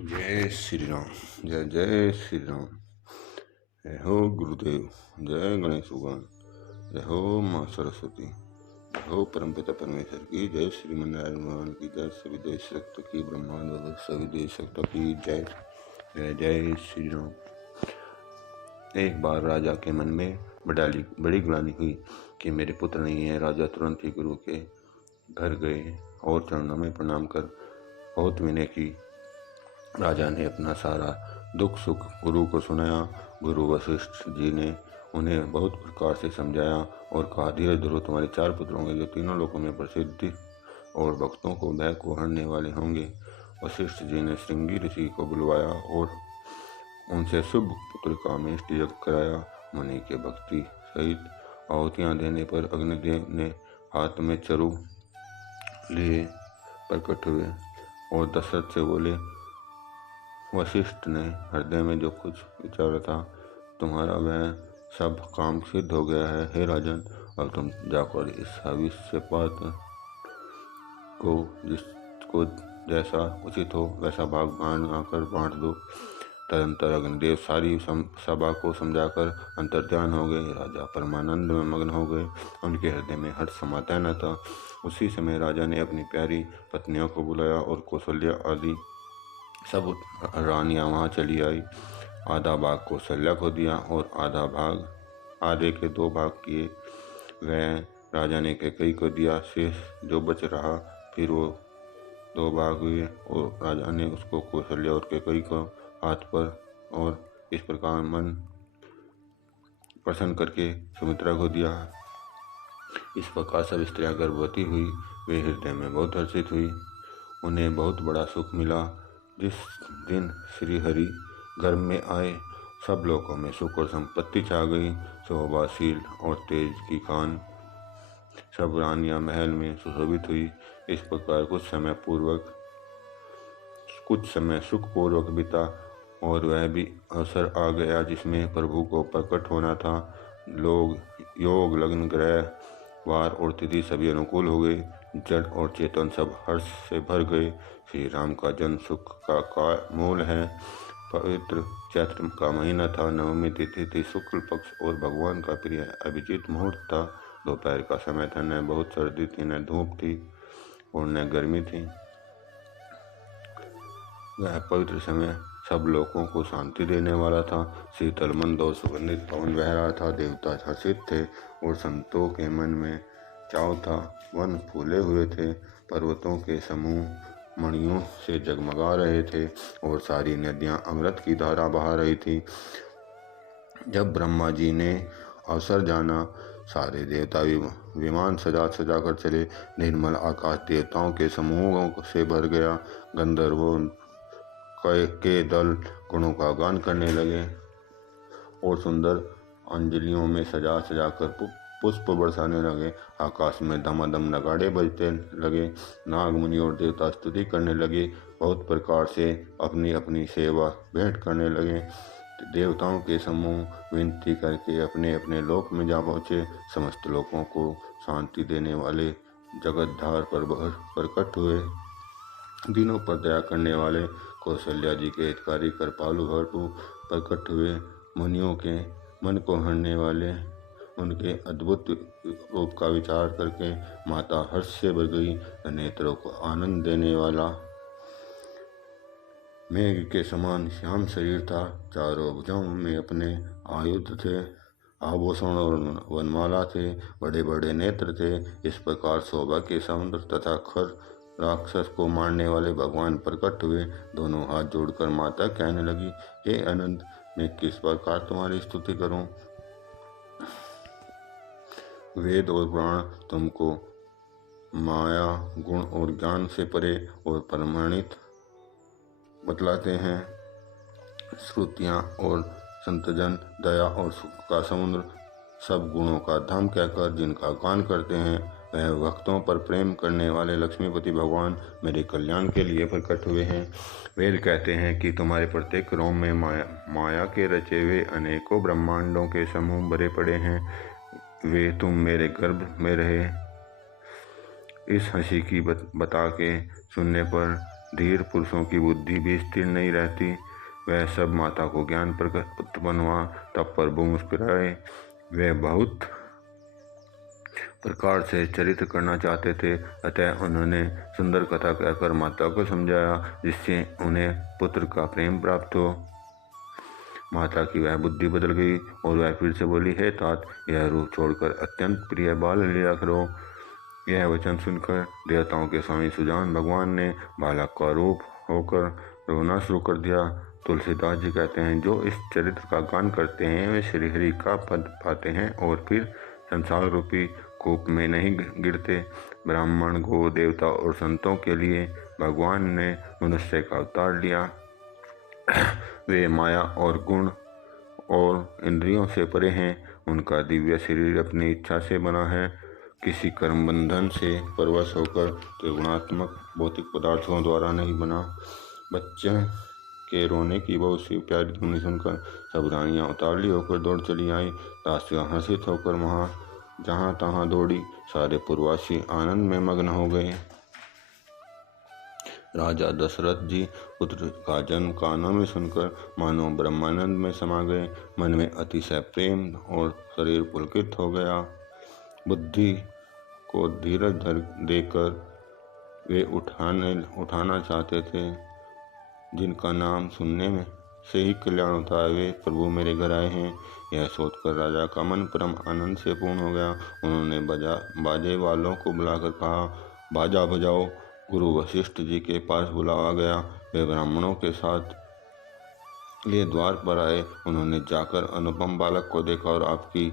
जय श्री राम। जय जय श्री राम। जय हो गुरुदेव। जय गणेश भगवान। जय हो माँ सरस्वती। जय हो परमपिता परमेश्वर की जय। श्रीमन्नारायण भगवान की जय। सभी देश शक्ति की ब्रह्मांड बाबा सभी देश शक्ति की जय। जय जय श्री राम। एक बार राजा के मन में बड़ी ग्लानि हुई कि मेरे पुत्र नहीं है। राजा तुरंत ही गुरु के घर गए और चरणों में प्रणाम कर बहुत विनय की। राजा ने अपना सारा दुख सुख गुरु को सुनाया। गुरु वशिष्ठ जी ने उन्हें बहुत प्रकार से समझाया और कहा, धीरज धरो, तुम्हारे 4 पुत्र होंगे जो तीनों लोकों में प्रसिद्ध और भक्तों को भय को हरने वाले होंगे। वशिष्ठ जी ने श्रृंगी ऋषि को बुलवाया और उनसे शुभ पुत्र का इष्ट यज्ञ कराया। मुनि के भक्ति सहित आहुतियाँ देने पर अग्निदेव ने हाथ में चरु लिए प्रकट हुए और दशरथ से बोले, वशिष्ठ ने हृदय में जो कुछ विचारा था, तुम्हारा वह सब काम सिद्ध हो गया है। हे राजन, अब तुम जाकर इस भविष्य पात्र को जिसको जैसा उचित हो वैसा भाग बनाकर बांट दो। तदंतर अग्निदेव सारी सभा को समझाकर अंतर्ध्यान हो गए। राजा परमानंद में मग्न हो गए। उनके हृदय में हर्ष समाता न था। उसी समय राजा ने अपनी प्यारी पत्नियों को बुलाया और कौशल्या आदि सब रानियां वहां चली आई। आधा भाग कौशल्या को दिया और आधे के 2 भाग किए। वह राजा ने कैकेयी को दिया। शेष जो बच रहा फिर वो 2 भाग हुए और राजा ने उसको कौशल्या और कैकेयी को हाथ पर और इस प्रकार मन प्रसन्न करके सुमित्रा को दिया। इस प्रकार सब स्त्रियां गर्भवती हुई। वे हृदय में बहुत हर्षित हुई। उन्हें बहुत बड़ा सुख मिला। जिस दिन श्री हरि गर्भ में आए, सब लोगों में सुख और संपत्ति छा गई। शोभाशील और तेज की खान सब रानियां महल में सुशोभित हुई। इस प्रकार कुछ समय सुखपूर्वक बीता और वह भी अवसर आ गया जिसमें प्रभु को प्रकट होना था। लोग, योग, लग्न, ग्रह, वार और तिथि सभी अनुकूल हो गए। जड़ और चेतन सब हर्ष से भर गए। श्री राम का जन्म सुख का मूल है। पवित्र चैत्र का महीना था। नवमी तिथि थी। शुक्ल पक्ष और भगवान का प्रिय अभिजीत मुहूर्त था। दोपहर का समय था। न बहुत सर्दी थी, न धूप थी और न गर्मी थी। वह पवित्र समय सब लोगों को शांति देने वाला था। शीतल मंद और सुगंधित पवन बह रहा था। देवता हर्षित थे और संतों के मन में चाव था। वन फूले हुए थे। पर्वतों के समूह मणियों से जगमगा रहे थे और सारी नदियां अमृत की धारा बहा रही थी। जब ब्रह्मा जी ने अवसर जाना, सारे देवता विमान सजा कर चले। निर्मल आकाश देवताओं के समूहों से भर गया। गंधर्वों के दल गुणों का गान करने लगे और सुंदर अंजलियों में सजा कर पुष्प बरसाने लगे। आकाश में धमाधम नगाड़े बजते लगे। नाग मुनि और देवता स्तुति करने लगे। बहुत प्रकार से अपनी अपनी सेवा भेंट करने लगे। देवताओं के समूह विनती करके अपने अपने लोक में जा पहुँचे। समस्त लोगों को शांति देने वाले जगतधार पर प्रकट हुए। दिनों पर दया करने वाले कौशल्या जी के हितकारी कृपालु भरपूर प्रकट हुए। मुनियों के मन को हरने वाले उनके अद्भुत रूप का विचार करके माता हर्ष से भर गई। नेत्रों को आनंद देने वाला मेघ के समान श्याम शरीर था। चारों भुजाओं में अपने आयुध थे, आभूषण और वनमाला थे। बड़े बड़े नेत्र थे। इस प्रकार शोभा के समुद्र तथा खर राक्षस को मारने वाले भगवान प्रकट हुए। दोनों हाथ जोड़कर माता कहने लगी, हे अनंत, मैं किस प्रकार तुम्हारी स्तुति करूं। वेद और पुराण तुमको माया, गुण और ज्ञान से परे और प्रमाणित बतलाते हैं। श्रुतियाँ और संतजन दया और सुख का समुद्र, सब गुणों का धाम कहकर जिनका गान करते हैं, वह भक्तों पर प्रेम करने वाले लक्ष्मीपति भगवान मेरे कल्याण के लिए प्रकट हुए हैं। वेद कहते हैं कि तुम्हारे प्रत्येक रोम में माया के रचे हुए अनेकों ब्रह्मांडों के समूह भरे पड़े हैं। वे तुम मेरे गर्भ में रहे। इस हंसी की बता के सुनने पर धीर पुरुषों की बुद्धि भी स्थिर नहीं रहती। वह सब माता को ज्ञान प्रकट उत्पन्न हुआ। तब प्रभु मुस्कुराए। वे बहुत प्रकार से चरित्र करना चाहते थे, अतः उन्होंने सुंदर कथा कहकर माता को समझाया, जिससे उन्हें पुत्र का प्रेम प्राप्त हो। माता की वह बुद्धि बदल गई और वह फिर से बोली, हे तात, यह रूप छोड़कर अत्यंत प्रिय बाल लीला करो। यह वचन सुनकर देवताओं के स्वामी सुजान भगवान ने बालक का रूप होकर रोना शुरू कर दिया। तुलसीदास जी कहते हैं, जो इस चरित्र का गान करते हैं वे श्री हरि का पद पाते हैं और फिर संसार रूपी कूप में नहीं गिरते। ब्राह्मण, गो, देवता और संतों के लिए भगवान ने मनुष्य का अवतार लिया। वे माया और गुण और इंद्रियों से परे हैं। उनका दिव्य शरीर अपनी इच्छा से बना है, किसी कर्म बंधन से परवश होकर त्रिगुणात्मक भौतिक पदार्थों द्वारा नहीं बना। बच्चे के रोने की बहुत सी प्यारी धुनी सुनकर सब रानियां उतावली होकर दौड़ चली आई। दासियां हर्षित होकर वहाँ जहाँ तहाँ दौड़ी। सारे पूर्ववासी आनंद में मग्न हो गए। राजा दशरथ जी पुत्र का जन्म कानों में सुनकर मानो ब्रह्मानंद में समा गए। मन में अतिशय प्रेम और शरीर पुलकित हो गया। बुद्धि को धीरज देकर वे उठाना चाहते थे। जिनका नाम सुनने में से ही कल्याण होता है, वे प्रभु मेरे घर आए हैं। यह सोचकर राजा का मन परम आनंद से पूर्ण हो गया। उन्होंने बाजे वालों को बुलाकर कहा, बाजा बजाओ। गुरु वशिष्ठ जी के पास बुलावा गया। वे ब्राह्मणों के साथ लिए द्वार पर आए। उन्होंने जाकर अनुपम बालक को देखा और आपकी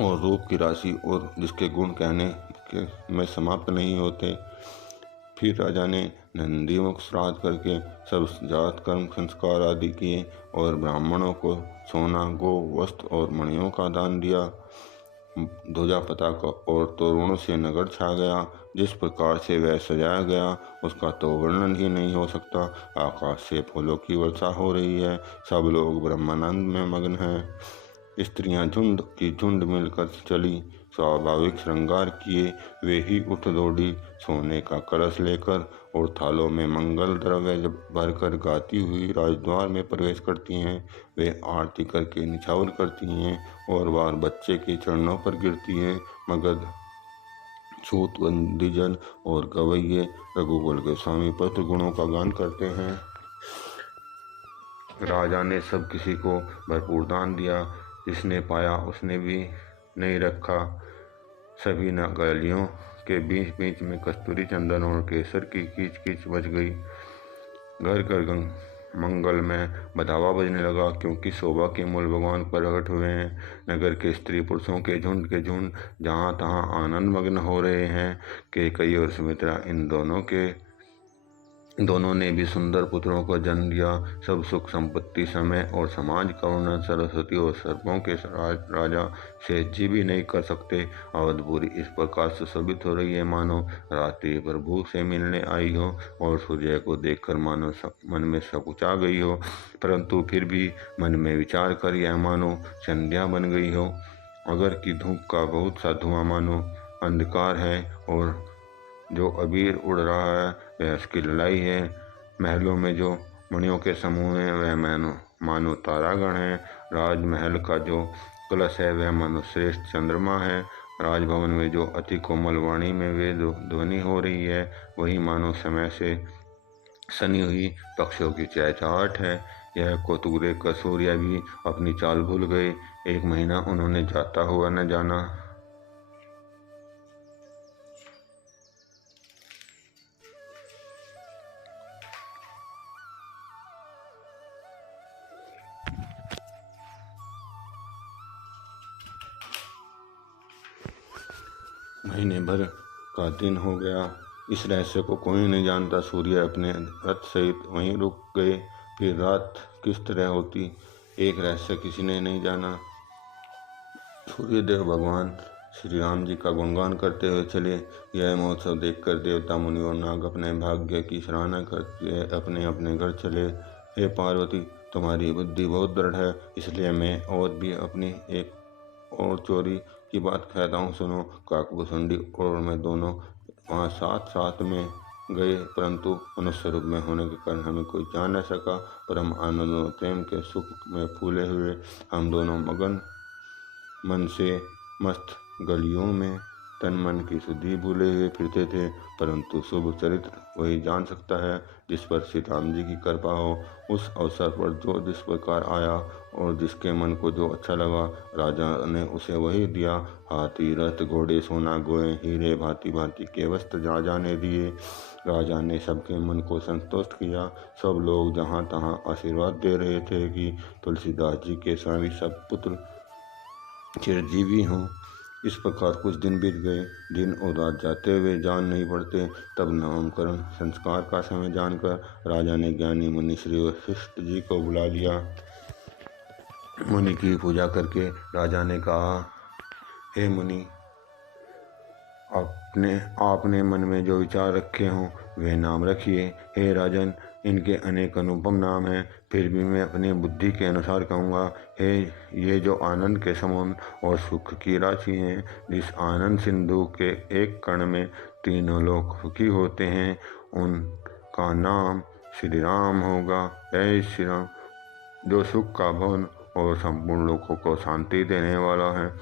और रूप की राशि और जिसके गुण कहने के में समाप्त नहीं होते। फिर राजा ने नंदीमुख श्राद्ध करके सब जात कर्म संस्कार आदि किए और ब्राह्मणों को सोना, गो, वस्त्र और मणियों का दान दिया। ध्वजा, पताका और तोरणों से नगर छा गया। जिस प्रकार से वह सजाया गया उसका तो वर्णन ही नहीं हो सकता। आकाश से फूलों की वर्षा हो रही है। सब लोग ब्रह्मानंद में मग्न हैं। स्त्रियां झुंड की झुंड मिलकर चली। स्वाभाविक श्रृंगार किए वे ही उठ दौड़ी। सोने का कलश लेकर और थालों में मंगल द्रव्य भरकर गाती हुई राजद्वार में प्रवेश करती हैं। वे आरती करके निछावर करती हैं और बार बच्चे के चरणों पर गिरती हैं। मगध, छूत, बंदीजन और गवैये रघुकुल के स्वामी पत्र गुणों का गान करते हैं। राजा ने सब किसी को भरपूर दान दिया। जिसने पाया उसने भी नहीं रखा। सभी गलियों के बीच बीच में कस्तूरी, चंदन और केसर की कीच कीच बज गई। घर घर मंगल में बधावा बजने लगा, क्योंकि शोभा के मूल भगवान प्रकट हुए हैं। नगर के स्त्री पुरुषों के झुंड जहाँ तहाँ आनंद मग्न हो रहे हैं। कैकेयी और सुमित्रा इन दोनों ने भी सुंदर पुत्रों को जन्म दिया। सब सुख संपत्ति, समय और समाज का वर्णन सरस्वती और सर्पों के राजा शेष जी भी नहीं कर सकते। अवधपुरी इस प्रकार सुशोभित हो रही है मानो रात्रि प्रभु से मिलने आई हो और सूर्य को देखकर मानो मन में सकुचा गई हो, परंतु फिर भी मन में विचार कर यह मानो संध्या बन गई हो। अगर की धूप का बहुत सा धुआं मानो अंधकार है और जो अबीर उड़ रहा है वह उसकी लड़ाई है। महलों में जो मणियों के समूह हैं वह मानो तारागण है। राजमहल का जो कलश है वह मानो श्रेष्ठ चंद्रमा है। राजभवन में जो अति कोमल वाणी में वे ध्वनि हो रही है वही मानो समय से सनी हुई पक्षियों की चहचहाट है। यह कौतुक देखकर सूर्य भी अपनी चाल भूल गए। 1 महीना उन्होंने जाता हुआ न जाना। महीने भर का दिन हो गया। इस रहस्य को कोई नहीं जानता। सूर्य अपने रथ सहित वहीं रुक गए। फिर रात किस तरह होती एक रहस्य किसी ने नहीं जाना। सूर्यदेव भगवान श्री राम जी का गुणगान करते हुए चले। यह महोत्सव देखकर देवता, मुनि और नाग अपने भाग्य की सराहना करके अपने अपने घर चले। हे पार्वती, तुम्हारी बुद्धि बहुत दृढ़ है, इसलिए मैं और भी अपनी एक और चोरी की बात कहता हूँ, सुनो। काकभूषुंडी और मैं दोनों वहाँ साथ साथ में गए, परंतु मनुष्य रूप में होने के कारण हमें कोई जान न सका। परम आनंद और प्रेम के सुख में फूले हुए हम दोनों मगन मन से मस्त गलियों में तन मन की शुद्धि भूले हुए फिरते थे। परंतु शुभ चरित्र वही जान सकता है जिस पर श्री राम जी की कृपा हो। उस अवसर पर जो जिस प्रकार आया और जिसके मन को जो अच्छा लगा, राजा ने उसे वही दिया। हाथी, रथ, घोड़े, सोना, गोए, हीरे, भांति भांति के वस्त्र राजा ने दिए। राजा ने सबके मन को संतुष्ट किया। सब लोग जहाँ तहाँ आशीर्वाद दे रहे थे कि तुलसीदास जी के स्वामी सब पुत्र चिरंजीवी हों। इस प्रकार कुछ दिन बीत गए। दिन और रात जाते हुए जान नहीं पड़ते। तब नामकरण संस्कार का समय जानकर राजा ने ज्ञानी मुनि श्री वशिष्ठ जी को बुला लिया। मुनि की पूजा करके राजा ने कहा, हे मुनि, आपने मन में जो विचार रखे हों वे नाम रखिए। हे राजन, इनके अनेक अनुपम नाम हैं, फिर भी मैं अपनी बुद्धि के अनुसार कहूँगा। हे, ये जो आनंद के समुद्र और सुख की राशि हैं, जिस आनंद सिंधु के एक कण में तीनों लोक सुखी होते हैं, उनका नाम श्री राम होगा। जय श्री राम। जो सुख का भवन और संपूर्ण लोकों को शांति देने वाला है,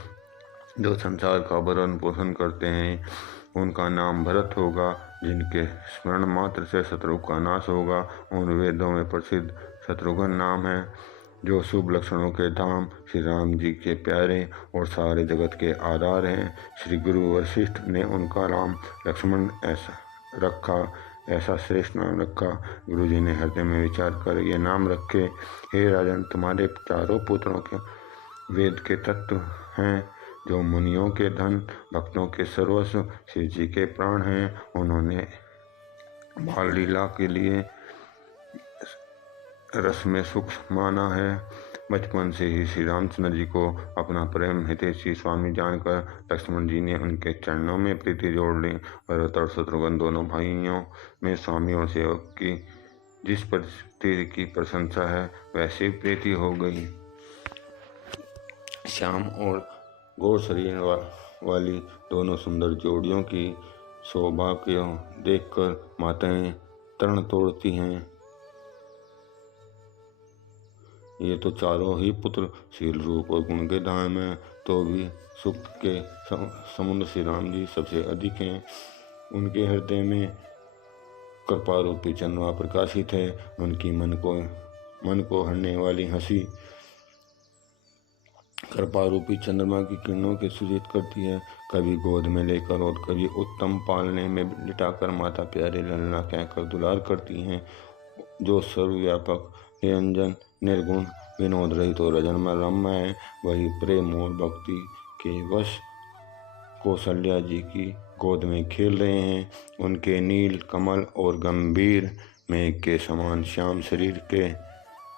जो संसार का भरण पोषण करते हैं, उनका नाम भरत होगा। जिनके स्मरण मात्र से शत्रु का नाश होगा, उन वेदों में प्रसिद्ध शत्रुघ्न नाम है। जो शुभ लक्षणों के धाम श्री राम जी के प्यारे और सारे जगत के आधार हैं, श्री गुरु वशिष्ठ ने उनका राम लक्ष्मण ऐसा श्रेष्ठ नाम रखा। गुरु जी ने हृदय में विचार कर ये नाम रखे। हे राजन, तुम्हारे चारों पुत्रों के वेद के तत्व हैं, जो मुनियों के धन, भक्तों के सर्वस्व, शिव जी के प्राण हैं। उन्होंने बाल लीला के लिए रस में सुख माना है। बचपन से ही श्री रामचंद्र जी को अपना प्रेम हितैषी स्वामी जानकर लक्ष्मण जी ने उनके चरणों में प्रीति जोड़ ली। भरत और शत्रुघ्न दोनों भाइयों में स्वामी और सेवक की जिस प्रीति की प्रशंसा है, वैसी प्रीति हो गई। श्याम और गौर शरीर वाली दोनों सुंदर जोड़ियों की शोभा को देखकर माताएं तरण तोड़ती हैं। ये तो चारों ही पुत्र शील, रूप और गुण के धाम हैं, तो भी सुख के समुद्र श्री राम जी सबसे अधिक हैं। उनके हृदय में कृपा रूपी चंद्रमा प्रकाशित है। उनकी मन को हरने वाली हंसी कृपा रूपी चंद्रमा की किरणों के सूचित करती है। कभी गोद में लेकर और कभी उत्तम पालने में लिटाकर माता प्यारे ललना कहकर दुलार करती हैं। जो सर्वव्यापक, निरंजन, निर्गुण, विनोद रहित और रमय है, वही प्रेम और भक्ति के वश कौशल्या जी की गोद में खेल रहे हैं। उनके नील कमल और गंभीर मेघ के समान श्याम शरीर के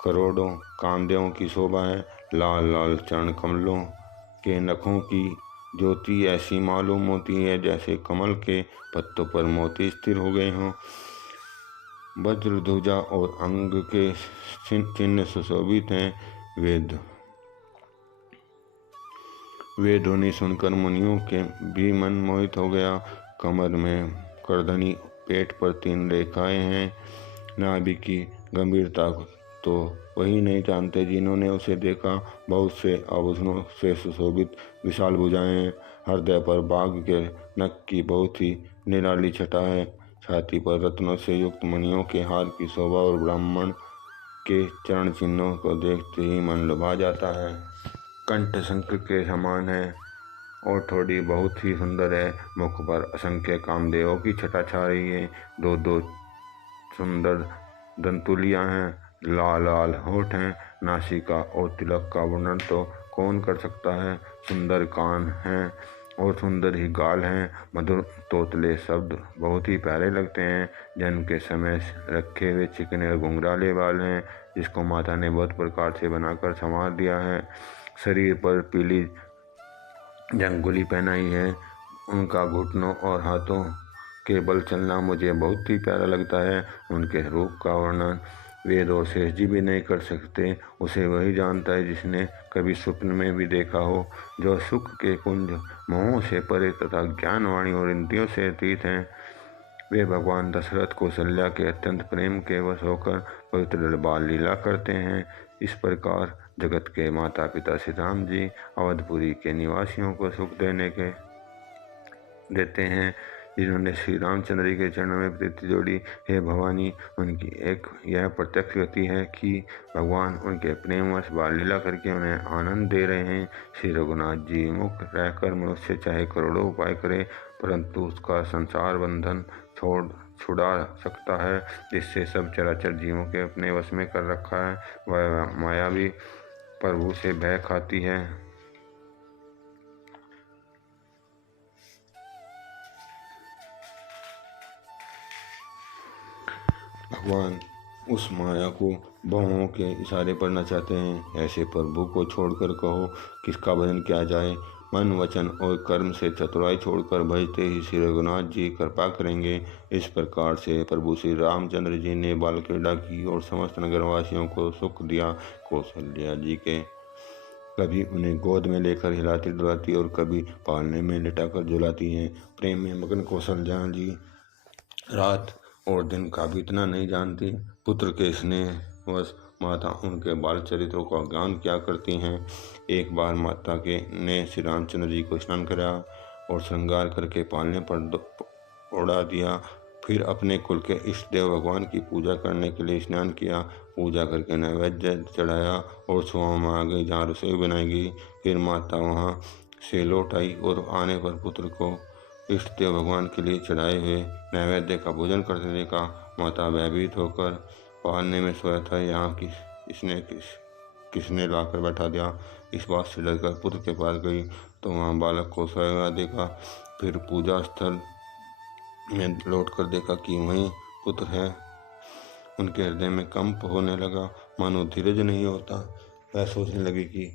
करोड़ों कामदेवों की शोभा है। लाल लाल चरण कमलों के नखों की ज्योति ऐसी मालूम होती है जैसे कमल के पत्तों पर मोती स्थिर हो गए हों। वज्र ध्वजा और अंग के चिन्ह सुशोभित हैं। वे ध्वनि सुनकर मुनियों के भी मन मोहित हो गया। कमर में करधनी, पेट पर 3 रेखाएं हैं। नाभि की गंभीरता तो वही नहीं जानते जिन्होंने उसे देखा। बहुत से आभूषणों से सुशोभित विशाल भुजाएं हैं। हृदय पर बाघ के नख की बहुत ही निराली छटा है। छाती पर रत्नों से युक्त मणियों के हार की शोभा और ब्राह्मण के चरण चिन्हों को देखते ही मन लुभा जाता है। कंठ शंख के समान है और थोड़ी बहुत ही सुंदर है। मुख पर असंख्य कामदेवों की छटा छा रही है। 2 सुंदर दंतुलियां हैं। लाल लाल होठ हैं। नासिका और तिलक का वर्णन तो कौन कर सकता है। सुंदर कान हैं और सुंदर ही गाल हैं। मधुर तोतले शब्द बहुत ही प्यारे लगते हैं। जन्म के समय रखे हुए चिकने और घुंघराले बाल हैं, जिसको माता ने बहुत प्रकार से बनाकर संवार दिया है। शरीर पर पीली जंगुली पहनाई है। उनका घुटनों और हाथों के बल चलना मुझे बहुत ही प्यारा लगता है। उनके रूप का वर्णन वेद और शेष जी भी नहीं कर सकते। उसे वही जानता है जिसने कभी स्वप्न में भी देखा हो। जो सुख के कुंज मोहों से परे तथा ज्ञानवाणी और इंद्रियों से अतीत हैं, वे भगवान दशरथ कौशल्या के अत्यंत प्रेम के वश होकर पवित्र बाल लीला करते हैं। इस प्रकार जगत के माता पिता श्री राम जी अवधपुरी के निवासियों को सुख देते हैं। जिन्होंने श्री रामचंद्र जी के चरणों में प्रीति जोड़ी, हे भवानी, उनकी एक यह प्रत्यक्ष गति है कि भगवान उनके प्रेमवश बाल लीला करके उन्हें आनंद दे रहे हैं। श्री रघुनाथ जी मुक्त रहकर मनुष्य चाहे करोड़ों उपाय करे, परंतु उसका संसार बंधन छुड़ा सकता है, जिससे सब चराचर जीवों के अपने वश में कर रखा है। वह मायावी प्रभु से भय खाती है। भगवान उस माया को बाहों के इशारे पर नचाते हैं। ऐसे प्रभु को छोड़कर कहो किसका भजन किया जाए। मन वचन और कर्म से चतुराई छोड़कर भजते ही श्री रघुनाथ जी कृपा करेंगे। इस प्रकार से प्रभु श्री रामचंद्र जी ने बाल क्रीड़ा की और समस्त नगरवासियों को सुख दिया। कौशल्या जी के कभी उन्हें गोद में लेकर हिलाती डुलाती और कभी पालने में लिटाकर झुलाती हैं। प्रेम में मगन कौशल्या जी रात और दिन का बीतना नहीं जानती। पुत्र के स्नेहवश माता उनके बाल चरित्रों का ज्ञान क्या करती हैं। एक बार माता के ने श्री रामचंद्र जी को स्नान कराया और श्रृंगार करके पालने पर उड़ा दिया। फिर अपने कुल के इष्ट देव भगवान की पूजा करने के लिए स्नान किया। पूजा करके नैवेद्य चढ़ाया और सुबह में आ गई जहाँ रसोई बनाई गई। फिर माता वहाँ से लौट आई और आने पर पुत्र को इष्ट देव भगवान के लिए चढ़ाए हुए नैवेद्य का भोजन करते देखा। माता भयभीत होकर पालने में सोया था, यहाँ किसने लाकर बैठा दिया। इस बात से डरकर पुत्र के पास गई तो वहाँ बालक को सोया हुआ देखा। फिर पूजा स्थल में लौटकर देखा कि वहीं पुत्र है। उनके हृदय में कंप होने लगा, मानो धीरज नहीं होता। वह सोचने लगी कि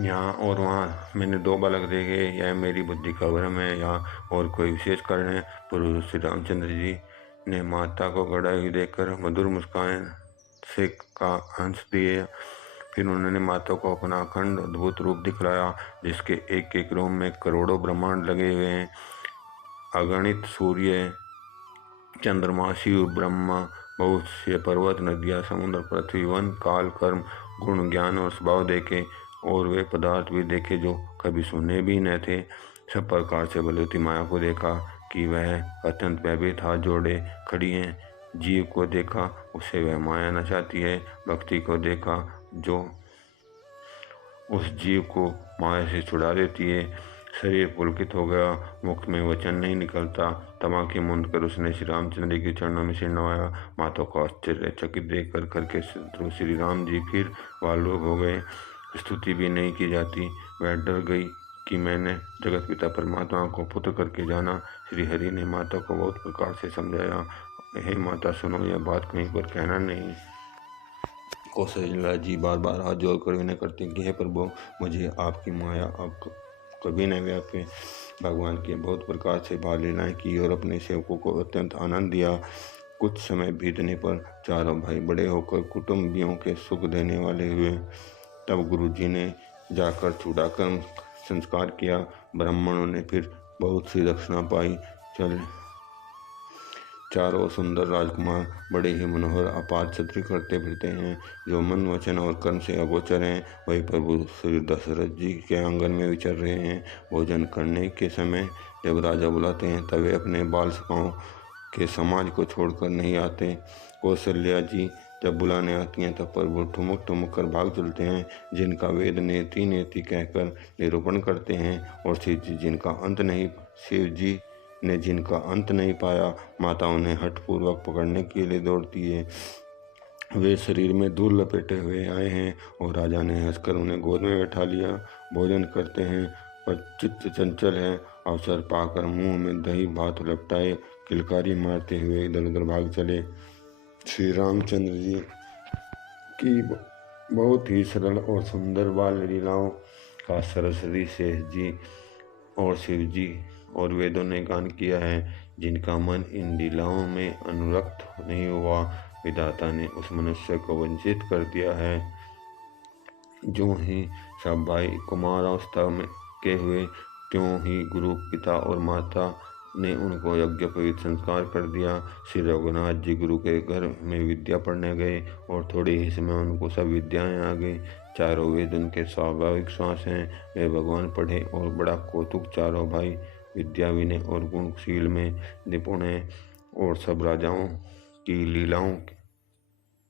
यहाँ और वहाँ मैंने दो बालक देखे, यह मेरी बुद्धि का भ्रम है या और कोई विशेष कारण है। प्रभु श्री रामचंद्र जी ने माता को गड़ाई हुई देखकर मधुर मुस्कान से का अंश दिए। फिर उन्होंने माता को अपना अखंड अद्भुत रूप दिखलाया, जिसके एक एक रोम में करोड़ों ब्रह्मांड लगे हुए हैं। अगणित सूर्य, चंद्रमा, शिव, ब्रह्मा, बहुत से पर्वत, नदियाँ, समुद्र, पृथ्वी, वन, काल, कर्म, गुण, ज्ञान और स्वभाव देखे और वे पदार्थ भी देखे जो कभी सुने भी न थे। सब प्रकार से बलवती माया को देखा कि वह अत्यंत भयभीत हाथ जोड़े खड़ी हैं। जीव को देखा, उसे वह माया नचाती है। भक्ति को देखा, जो उस जीव को माया से छुड़ा देती है। शरीर पुलकित हो गया, मुख में वचन नहीं निकलता। तमाके मूंद कर उसने श्री रामचंद्र के चरणों में सिर नवाया। माता को आश्चर्यचकित देखकर करके शत्रु श्री राम जी फिर वाल्लोभ हो गए। स्तुति भी नहीं की जाती। वह डर गई कि मैंने जगत पिता परमात्मा को पुत्र करके जाना। श्री हरि ने माता को बहुत प्रकार से समझाया, हे माता सुनो, यह बात कहीं पर कहना नहीं। कौशल्या जी बार बार हाथ जोड़कर विनय करती कि हे प्रभु, मुझे आपकी माया अब कभी न व्यापे। भगवान के बहुत प्रकार से बाल लीलाएं की और अपने सेवकों को अत्यंत आनंद दिया। कुछ समय बीतने पर चारों भाई बड़े होकर कुटुंबियों के सुख देने वाले हुए। तब गुरु जी ने जाकर चूड़ाकर्म संस्कार किया। ब्राह्मणों ने फिर बहुत सी दक्षिणा पाई। चारों सुंदर राजकुमार बड़े ही मनोहर अपार छत्री करते फिरते हैं, जो मन वचन और कर्म से अगोचर हैं। वही प्रभु श्री दशरथ जी के आंगन में विचर रहे हैं। भोजन करने के समय जब राजा बुलाते हैं तब वे अपने बाल सखाओं के समाज को छोड़कर नहीं आते। कौशल्या जी जब बुलाने आती हैं तब प्रभु ठुमक ठुमक कर भाग चलते हैं। जिनका वेद नेति नेति कहकर निरूपण करते हैं और शिव जी ने जिनका अंत नहीं पाया, माता उन्हें हठपूर्वक पकड़ने के लिए दौड़ती है। वे शरीर में धूल लपेटे हुए आए हैं और राजा ने हंसकर उन्हें गोद में बैठा लिया। भोजन करते हैं पर चित्त चंचल है। अवसर पाकर मुंह में दही भात लपटाए किलकारी मारते हुए इधर उधर भाग चले। श्री रामचंद्र जी की बहुत ही सरल और सुंदर बाल लीलाओं का सरस्वती शेष जी और शिव जी और वेदों ने गान किया है। जिनका मन इन लीलाओं में अनुरक्त नहीं हुआ, विधाता ने उस मनुष्य को वंचित कर दिया है। जो ही सब भाई कुमारावस्था में के हुए, त्यों ही गुरु पिता और माता ने उनको यज्ञोपवीत संस्कार कर दिया। श्री रघुनाथ जी गुरु के घर में विद्या पढ़ने गए और थोड़े ही समय उनको सब विद्याएं आ गई। चारों वेद उनके स्वाभाविक श्वास हैं। वे भगवान पढ़े और बड़ा कौतुक। चारों भाई विद्या विनय और गुणशील में निपुण हैं और सब राजाओं की लीलाओं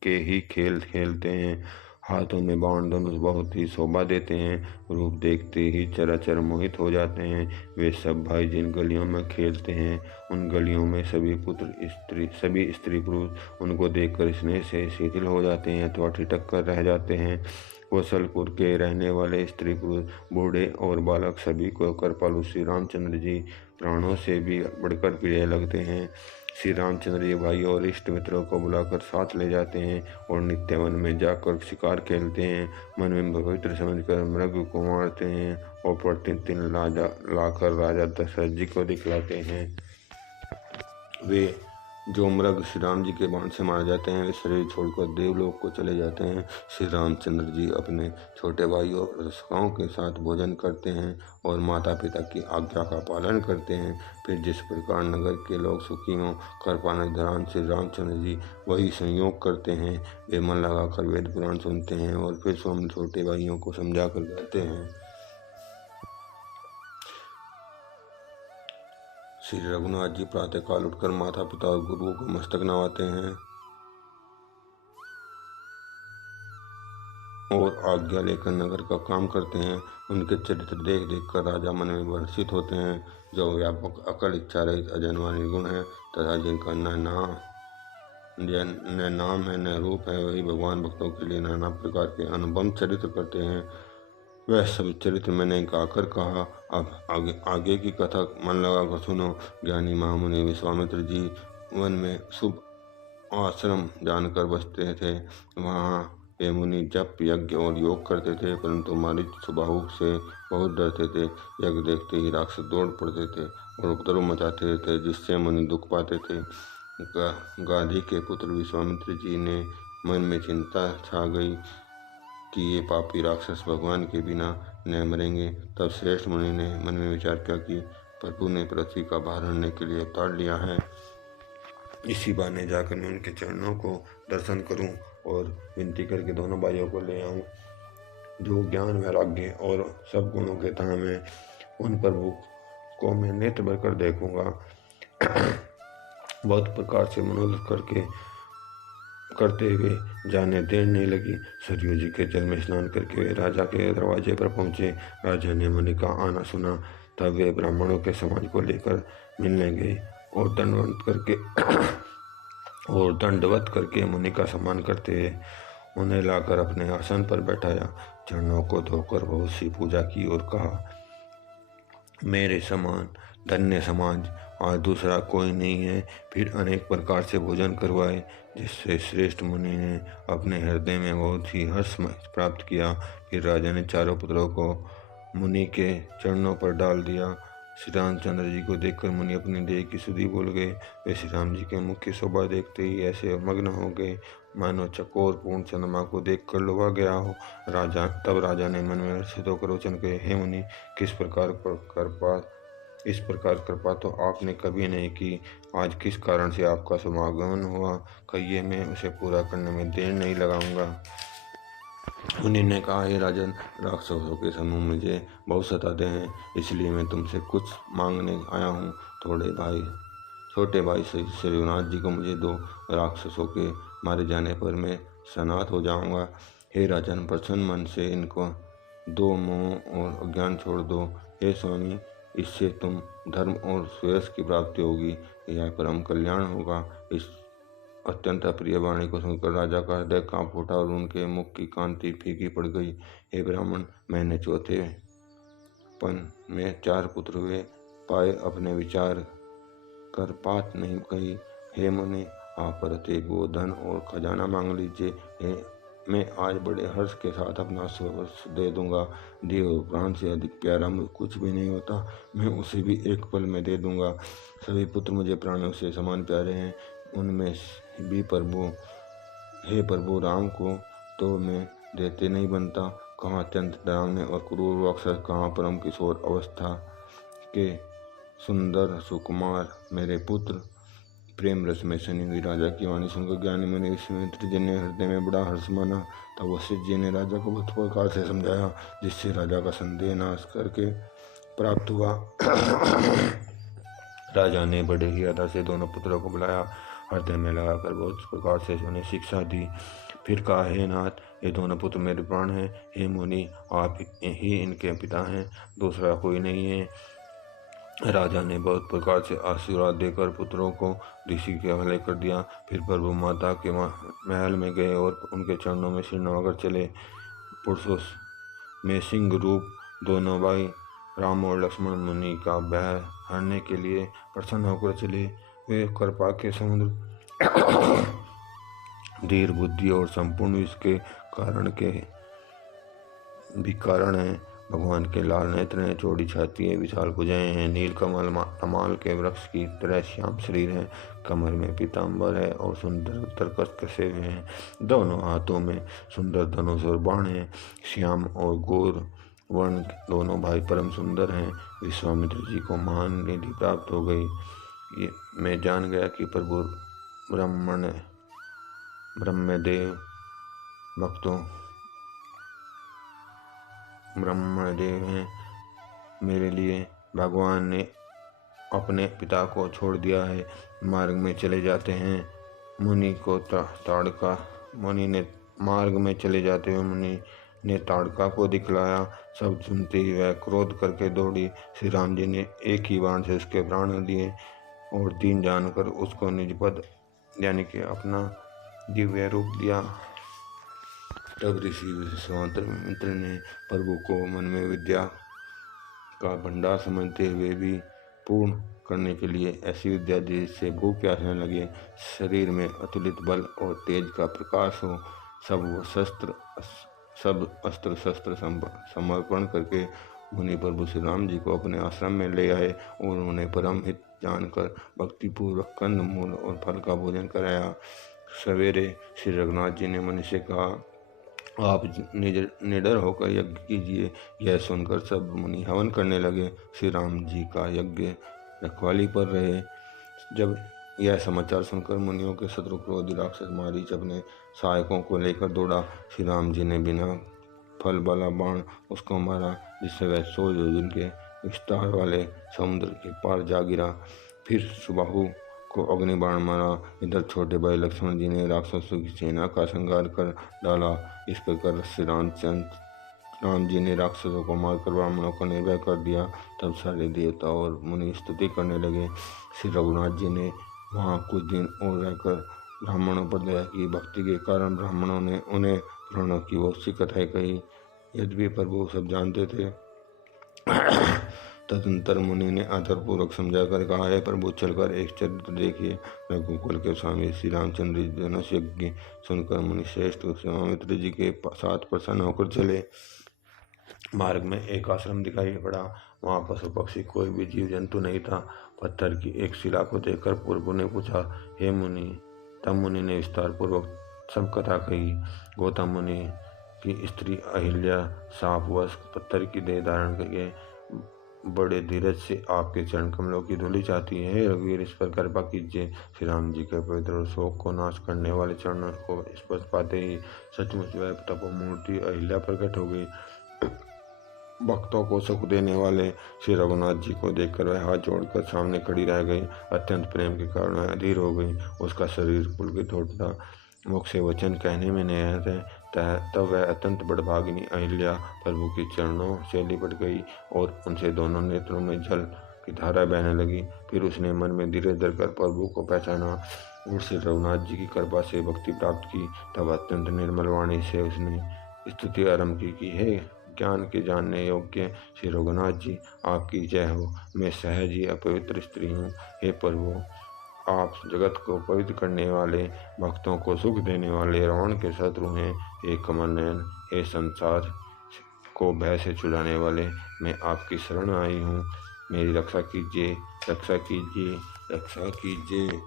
के ही खेल खेलते हैं। हाथों में बाण धनुष बहुत ही शोभा देते हैं। रूप देखते ही चराचर मोहित हो जाते हैं। वे सब भाई जिन गलियों में खेलते हैं उन गलियों में सभी स्त्री पुरुष उनको देखकर स्नेह से शिथिल हो जाते हैं अथवा ठिठक कर रह जाते हैं। कौशलपुर के रहने वाले स्त्री पुरुष बूढ़े और बालक सभी को कृपालु श्री रामचंद्र जी प्राणों से भी बढ़कर प्रिय लगते हैं। श्री रामचंद्र जी भाई और इष्ट मित्रों को बुलाकर साथ ले जाते हैं और नित्य वन में जाकर शिकार खेलते हैं। मन में पवित्र समझकर मृग को मारते हैं और प्रतिदिन लाकर राजा दशरथ जी को दिखलाते हैं। वे जो मृग श्री राम जी के बाण से मारे जाते हैं वे शरीर छोड़कर देवलोक को चले जाते हैं। श्री रामचंद्र जी अपने छोटे भाई और सखाओं के साथ भोजन करते हैं और माता पिता की आज्ञा का पालन करते हैं। फिर जिस प्रकार नगर के लोग सुखी हों कृपाने दौरान श्री रामचंद्र जी वही संयोग करते हैं। वे मन लगाकर वेद पुराण सुनते हैं और फिर स्वयं छोटे भाइयों को समझा कर कहते हैं। श्री रघुनाथ जी प्रातःकाल उठकर माता पिता और गुरुओं को मस्तक नवाते हैं और आज्ञा लेकर नगर का काम करते हैं। उनके चरित्र देख देख कर राजा मन में वर्षित होते हैं। जो व्यापक अकल इच्छा रहित अजन्मा निर्गुण है तथा जिनका न नाम है न रूप है वही भगवान भक्तों के लिए नाना प्रकार के अनुपम चरित्र करते हैं। वह सब चरित्र मैंने गाकर कहा। अब आगे की कथा मन लगाकर सुनो। ज्ञानी महामुनि विश्वामित्र जी वन में शुभ आश्रम जानकर बसते थे। वहाँ वे मुनि जप यज्ञ और योग करते थे, परंतु मारीच सुबाहु से बहुत डरते थे। यज्ञ देखते ही राक्षस दौड़ पड़ते थे और उपद्रव मचाते थे, जिससे मुनि दुख पाते थे। गाधी के पुत्र विश्वामित्र जी ने मन में चिंता छा गई कि ये पापी राक्षस भगवान के बिना न मरेंगे। तब श्रेष्ठ मुनि ने मन में विचार किया कि प्रभु ने पृथ्वी का भार हरने के लिए अवतार लिया है, इसी बहाने जाकर मैं उनके चरणों को दर्शन करूं और विनती करके दोनों भाइयों को ले आऊं। जो ज्ञान वैराग्य और सब गुणों के धाम है उन प्रभु को मैं नेत्र भर कर देखूंगा। बहुत प्रकार से मनोरथ करते हुए जाने देर नहीं लगी। सरयू जी के जल में स्नान करके वे राजा के दरवाजे पर पहुंचे। राजा ने मुनि का आना सुना, तब वे ब्राह्मणों के समाज को लेकर मिलने गए और दंडवत करके मुनि का सम्मान करते हुए उन्हें लाकर अपने आसन पर बैठाया। चरणों को धोकर बहुत सी पूजा की और कहा, मेरे समान धन्य समाज आज दूसरा कोई नहीं है। फिर अनेक प्रकार से भोजन करवाए, जिससे श्रेष्ठ मुनि ने अपने हृदय में बहुत ही हर्ष प्राप्त किया। फिर राजा ने चारों पुत्रों को मुनि के चरणों पर डाल दिया। श्री रामचंद्र जी को देखकर मुनि अपनी देह की सुधि भूल गए। वे श्री राम जी के मुख की शोभा देखते ही ऐसे मग्न हो गए मानो चकोर पूर्ण चंद्रमा को देखकर लुभा गया हो। तब राजा ने मन में हर्षित होकर वचन कहे, हे मुनि, इस प्रकार कृपा तो आपने कभी नहीं की। आज किस कारण से आपका समागमन हुआ, कहिए, मैं उसे पूरा करने में देर नहीं लगाऊंगा। मुनि ने कहा, हे राजन, राक्षसों के समूह मुझे बहुत सताते हैं, इसलिए मैं तुमसे कुछ मांगने आया हूँ। छोटे भाई श्री रघुनाथ जी को मुझे दो। राक्षसों के मारे जाने पर मैं सनाथ हो जाऊंगा। हे राजन, प्रसन्न मन से इनको दो, मोह और अज्ञान छोड़ दो। हे स्वामी, इससे तुम धर्म और श्रेयस की प्राप्ति होगी, यह परम कल्याण होगा। इस अत्यंत अप्रिय वाणी को सुनकर राजा का हृदय कांप उठा और उनके मुख की कांति फीकी पड़ गई। हे ब्राह्मण, मैंने चौथेपन में 4 पुत्र हुए पाए, अपने विचार कर बात नहीं कही। हे मुनि, आप रते गो धन और खजाना मांग लीजिए, मैं आज बड़े हर्ष के साथ अपना सर्वस्व दे दूंगा। दिए हुए प्राण से अधिक प्यारा कुछ भी नहीं होता, मैं उसे भी एक पल में दे दूंगा। सभी पुत्र मुझे प्राणों से समान प्यारे हैं, उनमें भी हे प्रभु, राम को तो मैं देते नहीं बनता। कहाँ अत्यंत डरावने और क्रूर राक्षस, कहाँ परम किशोर अवस्था के सुंदर सुकुमार मेरे पुत्र। प्रेम रस में सनी हुई राजा की वाणी सुनकर ज्ञानी मुनि विश्वामित्र जी ने हृदय में बड़ा हर्ष माना। तब वशिष्ठ जी ने राजा को बहुत प्रकार से समझाया, जिससे राजा का संदेह नाश करके प्राप्त हुआ। राजा ने बड़े ही अदा से दोनों पुत्रों को बुलाया, हृदय में लगाकर बहुत प्रकार से उन्हें शिक्षा दी। फिर कहा, हे नाथ, ये दोनों पुत्र मेरे प्राण हैं। हे मुनि, आप ही इनके पिता हैं, दूसरा कोई नहीं है। राजा ने बहुत प्रकार से आशीर्वाद देकर पुत्रों को ऋषि के हवाले कर दिया। फिर प्रभु माता के महल में गए और उनके चरणों में सिर नवाकर चले। पुरुषों में सिंह रूप दोनों भाई राम और लक्ष्मण मुनि का भय हरने के लिए प्रसन्न होकर चले। वे कृपा के समुद्र, धीर बुद्धि और संपूर्ण विश्व के कारण हैं। भगवान के लाल नेत्र हैं, चौड़ी छाती है, विशाल भुजाएं हैं, नील कमल तमाल के वृक्ष की तरह श्याम शरीर है, कमर में पीताम्बर है और सुंदर तरकस कसे हुए हैं। दोनों हाथों में सुंदर धनुष और बाण है। श्याम और गौर वर्ण दोनों भाई परम सुंदर हैं। विश्वामित्र जी को महान निधि प्राप्त हो गई। ये मैं जान गया कि प्रभु ब्रह्मदेव हैं। मेरे लिए भगवान ने अपने पिता को छोड़ दिया है, मार्ग में चले जाते हैं। मार्ग में चले जाते हुए मुनि ने ताड़का को दिखलाया। सब सुनते ही वह क्रोध करके दौड़ी। श्री राम जी ने एक ही बाण से उसके प्राण दिए और दीन जानकर उसको निज पद यानी कि अपना दिव्य रूप दिया। तब ऋषि विश्वामित्र ने प्रभु को मन में विद्या का भंडार समझते हुए भी पूर्ण करने के लिए ऐसी विद्या दी जिससे भूख प्यास न लगे, शरीर में अतुलित बल और तेज का प्रकाश हो। सब अस्त्र शस्त्र समर्पण करके मुनि प्रभु श्री राम जी को अपने आश्रम में ले आए और उन्हें परम हित जानकर भक्तिपूर्वक कंद मूल और फल का भोजन कराया। सवेरे श्री रघुनाथ जी ने मुनि से कहा, आप निडर होकर यज्ञ कीजिए। यह सुनकर सब मुनि हवन करने लगे। श्री राम जी का यज्ञ रखवाली पर रहे। जब यह समाचार सुनकर मुनियों के शत्रु क्रोधी राक्षस मारीच अपने सहायकों को लेकर दौड़ा। श्री राम जी ने बिना फल वाला बाण उसको मारा, जिससे वह 100 योजन के विस्तार वाले समुद्र के पार जा गिरा। फिर सुबाहु को अग्नि बाण मारा। इधर छोटे भाई लक्ष्मण जी ने राक्षसों की सेना का संहार कर डाला। इस प्रकार श्री राम जी ने राक्षसों को मारकर ब्राह्मणों को निर्भय कर दिया। तब सारे देवता और मुनि स्तुति करने लगे। श्री रघुनाथ जी ने वहाँ कुछ दिन और रहकर ब्राह्मणों पर दया की। भक्ति के कारण ब्राह्मणों ने उन्हें पुराणों की बहुत सी कथाएं कही। यद्यपि प्रभु सब जानते थे। तदंतर मुनि ने आदरपूर्वक समझा कर कहा, है प्रभु, चलकर एक चरित्र देखिए। रघुकुल के स्वामी श्री रामचंद्र जी धनुष यज्ञ सुनकर मुनि श्रेष्ठ विश्वामित्र जी के साथ प्रसन्न होकर चले। मार्ग में एक आश्रम दिखाई पड़ा। वहाँ पशु पक्षी कोई भी जीव जंतु नहीं था। पत्थर की एक शिला को देखकर पूर्व ने पूछा, हे मुनि। तब मुनि ने विस्तार पूर्वक सब कथा कही। गौतम मुनि की स्त्री अहिल्या सापवश पत्थर की देह धारण करके बड़े धीरज से आपके चरण कमलों की धूलि चाहती है। हे रघुवीर, इस पर कृपा कीजिए। श्री राम जी के पवित्र और शोक को नाश करने वाले चरणों को स्पर्श पाते ही सचमुच वह तपोमूर्ति अहिल्या प्रकट हो गई। भक्तों को सुख देने वाले श्री रघुनाथ जी को देखकर वह हाथ जोड़कर सामने खड़ी रह गई। अत्यंत प्रेम के कारण वह अधीर हो गई। उसका शरीर पुलकित हो उठा। मुख से वचन कहने में नहीं आते। तब वह अत्यंत बड़भागिनी अहिल्या प्रभु के चरणों से लिपट गई और उनसे दोनों नेत्रों में जल की धारा बहने लगी। फिर उसने मन में धीरे धरकर प्रभु को पहचाना और श्री रघुनाथ जी की कृपा से भक्ति प्राप्त की। तब अत्यंत निर्मल वाणी से उसने स्तुति आरंभ की कि हे ज्ञान के जानने योग्य श्री रघुनाथ जी, आपकी जय हो। मैं सहज ही अपवित्र स्त्री हूँ। हे प्रभु, आप जगत को पवित्र करने वाले, भक्तों को सुख देने वाले रावण के शत्रु हैं। हे कमल नयन, हे संसार को भय से छुड़ाने वाले, मैं आपकी शरण आई हूँ। मेरी रक्षा कीजिए, रक्षा कीजिए, रक्षा कीजिए।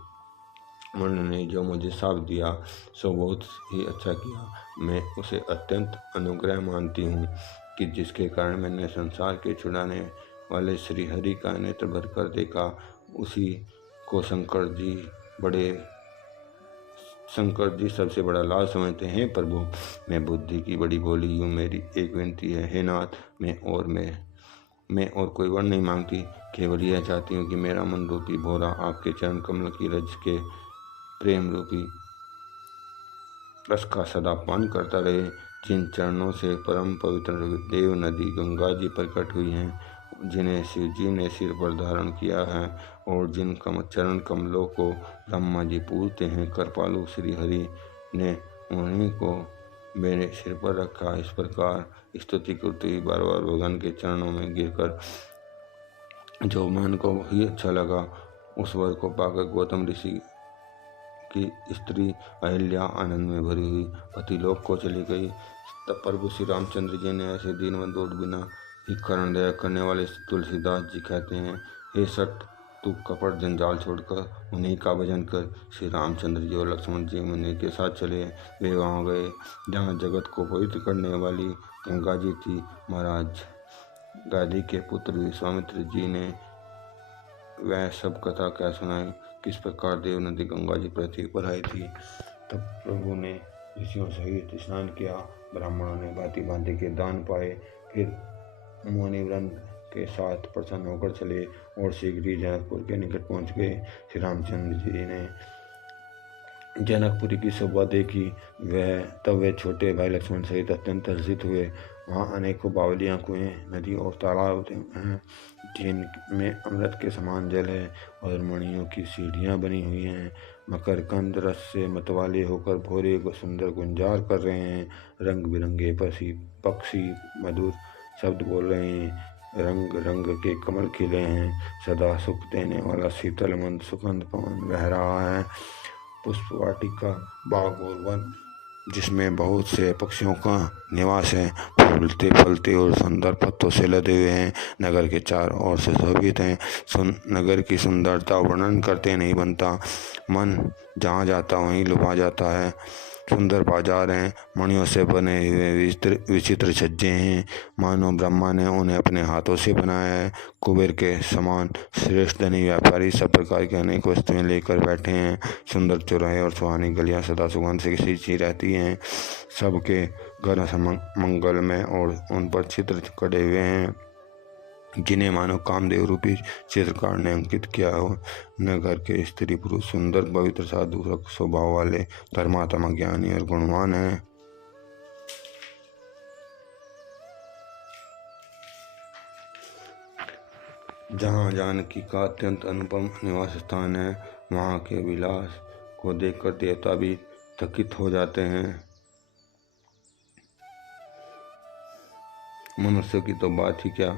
वर्ण ने जो मुझे साप दिया सो बहुत ही अच्छा किया। मैं उसे अत्यंत अनुग्रह मानती हूँ कि जिसके कारण मैंने संसार के छुड़ाने वाले श्री हरि का नेत्र भरकर देखा। उसी को शंकर जी सबसे बड़ा लाभ समझते हैं। प्रभु, मैं बुद्धि की बड़ी भोली हूँ, मेरी एक विनती है, हे नाथ, मैं और कोई वर नहीं मांगती, केवल यह चाहती हूँ कि मेरा मन रूपी भोरा आपके चरण कमल की रज के प्रेम रूपी रस का सदा पान करता रहे। जिन चरणों से परम पवित्र देव नदी गंगा जी प्रकट हुई हैं, जिन्हें शिव जी ने सिर पर धारण किया है और जिन चरण कमलों को ब्रह्मा जी पूजते हैं, कृपालु श्री हरि ने उन्हीं को मेरे सिर पर रखा। इस प्रकार स्तुति करते हुए बार बार भगवान के चरणों में गिरकर जो मन को ही अच्छा लगा, उस वर को पाकर गौतम ऋषि की स्त्री अहिल्या आनंद में भरी हुई पतिलोक को चली गई। तब प्रभु श्री रामचंद्र जी ने ऐसे दीन दूर बिना ही करण दया करने वाले तुलसीदास जी कहते हैं, हे सठ, तू कपट जंजाल छोड़कर उन्हीं का भजन कर। श्री रामचंद्र जी और लक्ष्मण जी उन्हीं के साथ चले। वे वहाँ गए जहाँ जगत को पवित्र करने वाली गंगा जी थी। महाराज गादी के पुत्र विश्वामित्र जी ने वह सब कथा क्या सुनाई, किस प्रकार देव नदी गंगा जी पृथ्वी पर आई थी। तब प्रभु ने ऋषियों सहित स्नान किया, ब्राह्मणों ने भांति भांति के दान पाए। फिर मुनिवृंद के साथ प्रसन्न होकर चले और शीघ्र ही जनकपुर के निकट पहुंच गए। श्री रामचंद्र जी ने जनकपुरी की शोभा देखी। तब वे छोटे भाई लक्ष्मण सहित अत्यंत हर्षित हुए। वहाँ अनेकों बावलियाँ, कुएं, नदी और तालाब हैं, जिनमें अमृत के समान जल है और मणियों की सीढ़ियाँ बनी हुई हैं। मकरकंद रस से मतवाले होकर भोरे सुंदर गुंजार कर रहे हैं। रंग बिरंगे पक्षी मधुर शब्द बोल रहे हैं। रंग रंग के कमल खिले हैं। सदा सुख देने वाला शीतल मंद सुगंध पवन बह रहा है। पुष्प वाटिका, बाग और वन, जिसमें बहुत से पक्षियों का निवास है, फूलते फलते और सुंदर पत्तों से लदे हुए हैं। नगर के चारों ओर से शोभित हैं। नगर की सुंदरता वर्णन करते नहीं बनता। मन जहाँ जाता वहीं लुभा जाता है। सुंदर बाजार हैं, मणियों से बने हुए विचित्र छज्जे हैं, मानो ब्रह्मा ने उन्हें अपने हाथों से बनाया है। कुबेर के समान श्रेष्ठ धनी व्यापारी सब प्रकार की अनेक वस्तुएं लेकर बैठे हैं। सुंदर चौराहे और सुहानी गलियां सदा सुगंध से खींची रहती हैं। सबके घर मंगलमय और उन पर चित्र कटे हुए हैं, जिन्हें मानो कामदेव रूपी चित्रकार ने अंकित किया हो। नगर के स्त्री पुरुष सुंदर पवित्र साधु स्वभाव वाले धर्मात्मा ज्ञानी और गुणवान हैं। जहाँ जानकी का अत्यंत अनुपम निवास स्थान है, वहाँ के विलास को देखकर देवता भी थकित हो जाते हैं। मनुष्य की तो बात ही क्या,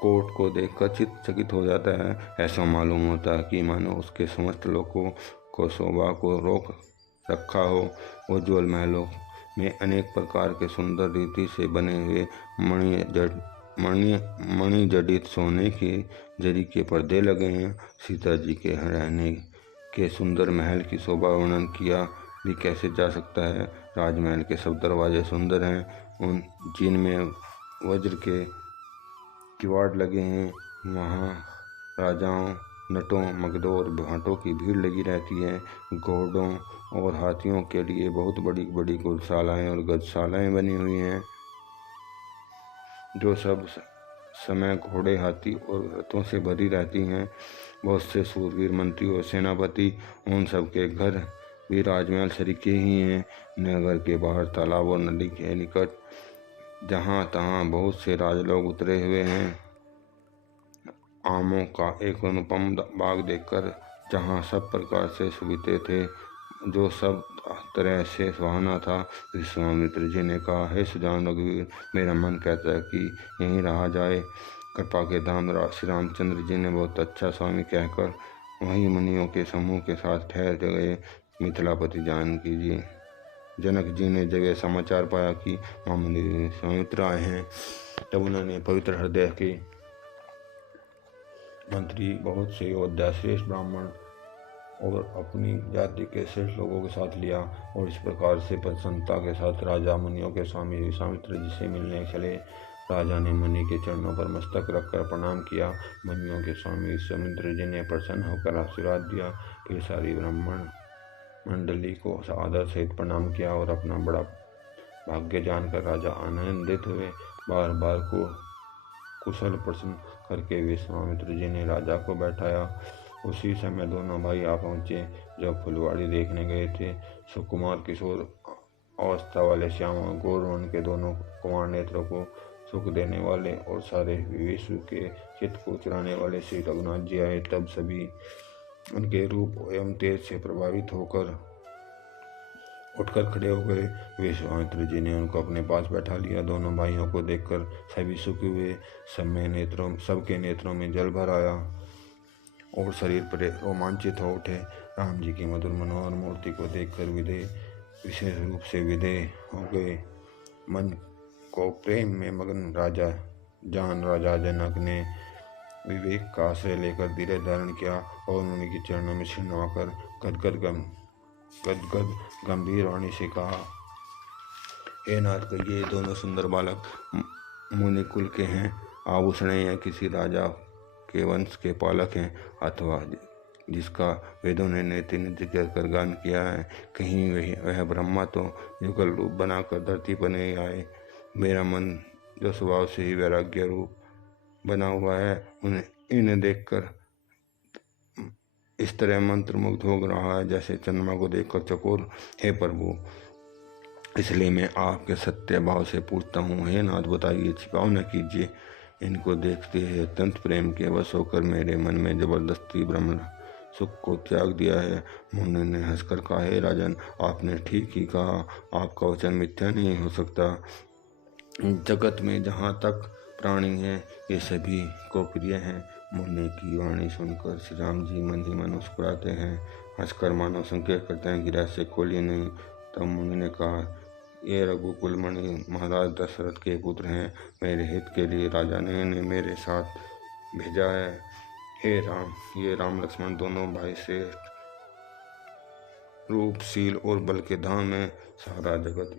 कोट को देखकर चित्त चकित हो जाता है। ऐसा मालूम होता है कि मानो उसके समस्त लोगों को शोभा को रोक रखा हो। उज्ज्वल महलों में अनेक प्रकार के सुंदर रीति से बने हुए मणि जडित सोने के जरी के पर्दे लगे हैं। सीता जी के रहने के सुंदर महल की शोभा वर्णन किया भी कैसे जा सकता है। राजमहल के सब दरवाजे सुंदर हैं, जिनमें वज्र के किवाड़ लगे हैं। वहाँ राजाओं, नटों, मगधों और भाटों की भीड़ लगी रहती है। घोड़ों और हाथियों के लिए बहुत बड़ी बड़ी गौशालाएं और गजशालाएं बनी हुई हैं, जो सब समय घोड़े, हाथी और रथों से भरी रहती हैं। बहुत से सूरवीर मंत्री और सेनापति, उन सब के घर भी राजमहल सरीखे ही हैं। नगर के बाहर तालाब और नदी के निकट जहाँ तहाँ बहुत से राजलोग उतरे हुए हैं। आमों का एक अनुपम बाग देखकर, जहाँ सब प्रकार से सुविधे थे, जो सब तरह से सुहाना था, विश्वामित्र जी ने कहा, हे सुजान रघुवीर, मेरा मन कहता है कि यहीं रहा जाए। कृपा के धाम श्री रामचंद्र जी ने बहुत अच्छा स्वामी कहकर वहीं मुनियों के समूह के साथ ठहर गए। मिथिलापति जानकी जी जनक जी ने जब यह समाचार पाया कि महामुनि विश्वामित्र आए हैं, तब उन्होंने पवित्र हृदय के मंत्री, बहुत से योद्धा, श्रेष्ठ ब्राह्मण और अपनी जाति के श्रेष्ठ लोगों के साथ लिया और इस प्रकार से प्रसन्नता के साथ राजा मुनियों के स्वामी विश्वामित्र जी से मिलने चले। राजा ने मुनि के चरणों पर मस्तक रखकर प्रणाम किया। मुनियों के स्वामी विश्वामित्र जी ने प्रसन्न होकर आशीर्वाद दिया। फिर सारी ब्राह्मण मंडली को आदर सहित प्रणाम किया और अपना बड़ा भाग्य जानकर राजा आनंदित हुए। बार बार को कुशल प्रश्न करके विश्वामित्र जी ने राजा को बैठाया। उसी समय दोनों भाई आ पहुंचे। जब फुलवाड़ी देखने गए थे, सुकुमार किशोर अवस्था वाले श्याम और गौरवन के दोनों कुमार नेत्रों को सुख देने वाले और सारे विश्व के चित्त को चुराने वाले श्री रघुनाथ जी आए। तब सभी उनके रूप एवं तेज से प्रभावित होकर उठकर खड़े हो गए। विश्वामित्र जी ने उनको अपने पास बैठा लिया। दोनों भाइयों को देखकर सभी सुखी हुए। सबके नेत्रों में जल भर आया और शरीर पर रोमांचित हो उठे। राम जी की मधुर मनोहर मूर्ति को देखकर विशेष रूप से विदेह हो गए। मन को प्रेम में मगन राजा जनक ने विवेक का आश्रय लेकर धीरे धारण किया और उन्हीं के चरणों में सिर नवाकर गदगद गंभीर वाणी से कहा, हे नाथ, ये दोनों सुंदर बालक मुनि कुल के हैं, आभूषण या किसी राजा के वंश के पालक हैं, अथवा जिसका वेदों ने नीति कर गान किया है। कहीं वह ब्रह्मा तो युगल रूप बनाकर धरती पर नहीं आए। मेरा मन जो स्वभाव से ही वैराग्य रूप बना हुआ है, इन्हें देखकर इस तरह मंत्रमुग्ध हो रहा है जैसे चंद्रमा को देखकर चकोर। हे प्रभु, इसलिए मैं आपके सत्य भाव से पूछता हूँ, हे नाथ, बताइए, छिपाव न कीजिए। इनको देखते ही अत्यंत प्रेम के वश होकर मेरे मन में जबरदस्ती ब्रह्म सुख को त्याग दिया है। मुनि ने हंसकर कहा, हे राजन, आपने ठीक ही कहा, आपका वचन मिथ्या नहीं हो सकता। जगत में जहाँ तक प्राणी हैं, ये सभी को प्रिय हैं। मुनि की वाणी सुनकर श्री राम जी मन ही मन मुस्कुराते हैं, हंसकर मानो संकेत करते हैं कि रहस्य खोलिए नहीं। तब मुनि ने कहा, ये रघुकुल मणि महाराज दशरथ के पुत्र हैं। मेरे हित के लिए राजा ने मेरे साथ भेजा है। हे राम, ये राम लक्ष्मण दोनों भाई श्रेष्ठ रूप, शील और बल के धाम है। सारा जगत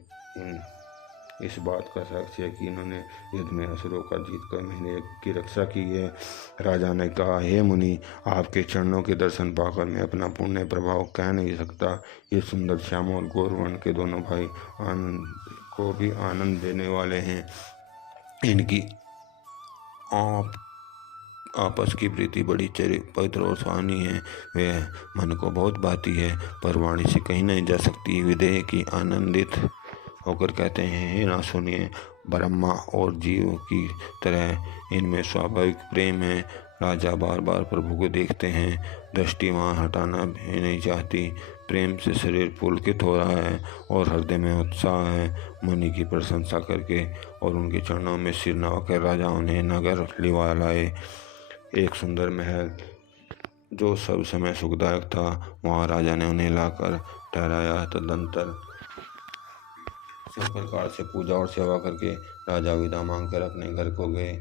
इस बात का साक्षी है कि इन्होंने युद्ध में असुरों का जीत कर मेरे की रक्षा की है। राजा ने कहा, हे मुनि, आपके चरणों के दर्शन पाकर मैं अपना पुण्य प्रभाव कह नहीं सकता। ये सुंदर श्याम और गौरवन के दोनों भाई आनंद को भी आनंद देने वाले हैं। इनकी आपस की प्रीति बड़ी पवित्र और सुहानी है। वह मन को बहुत भाती है, पर वाणी से कहीं नहीं जा सकती। विदेह की आनंदित होकर कहते हैं, हे ना सुनिए, ब्रह्मा और जीव की तरह इनमें स्वाभाविक प्रेम है। राजा बार बार प्रभु को देखते हैं, दृष्टि वहाँ हटाना भी नहीं चाहती। प्रेम से शरीर पुलकित हो रहा है और हृदय में उत्साह है। मुनि की प्रशंसा करके और उनके चरणों में सिर नवाकर राजा उन्हें नगर लिवा लाए। एक सुंदर महल जो सब समय सुखदायक था, वहाँ राजा ने उन्हें लाकर ठहराया। तदंतर सब प्रकार से पूजा और सेवा करके राजा विदा मांगकर अपने घर को गए।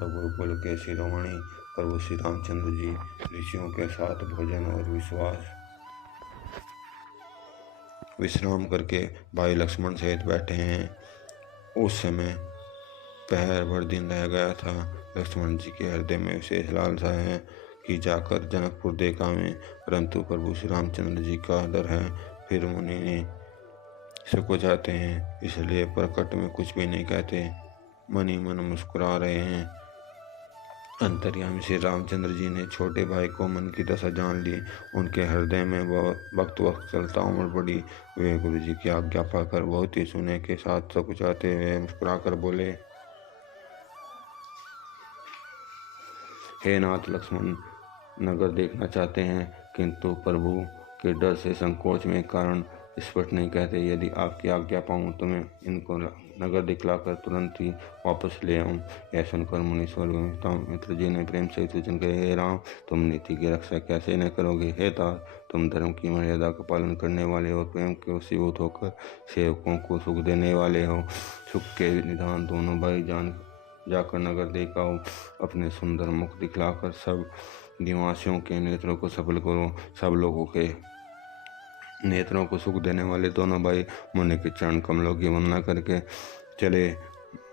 रघुकुल के शिरोमणि प्रभु श्री रामचंद्र जी ऋषियों के साथ भोजन और विश्राम करके भाई लक्ष्मण सहित बैठे हैं। उस समय पहर भर दिन रह गया था। लक्ष्मण जी के हृदय में विशेष लालसा है कि जाकर जनकपुर देखा में, परंतु प्रभु श्री रामचंद्र जी का डर है। फिर मुनि ने सको जाते हैं, इसलिए प्रकट में कुछ भी नहीं कहते, मन ही मन मुस्कुरा रहे हैं। अंतर्यामी श्री रामचंद्र जी ने छोटे भाई को मन की दशा जान ली। उनके हृदय में वक्त चलता उमड़ पड़ी। वे गुरु जी की आज्ञा पाकर बहुत ही सुने के साथ सकुचाते हुए मुस्कुराकर बोले, हे नाथ, लक्ष्मण नगर देखना चाहते हैं, किंतु प्रभु के डर से संकोच में कारण स्पष्ट नहीं कहते। यदि आपकी आज्ञा पाऊँ तो मैं इनको नगर दिखलाकर तुरंत ही वापस ले आऊँ। यह सुनकर मुनीश्वर विश्वामित्र जी ने प्रेम से सूचन किया, हे राम, तुम नीति की रक्षा कैसे न करोगे। हे तात, तुम धर्म की मर्यादा का पालन करने वाले और प्रेम के वशीभूत होकर सेवकों को सुख देने वाले हो। सुख के निधान दोनों भाई जाकर नगर देखा हो। अपने सुंदर मुख दिखलाकर सब निवासियों के नेत्रों को सफल करो। सब लोगों के नेत्रों को सुख देने वाले दोनों भाई मुनि के चरण कमलों की वंदना करके चले।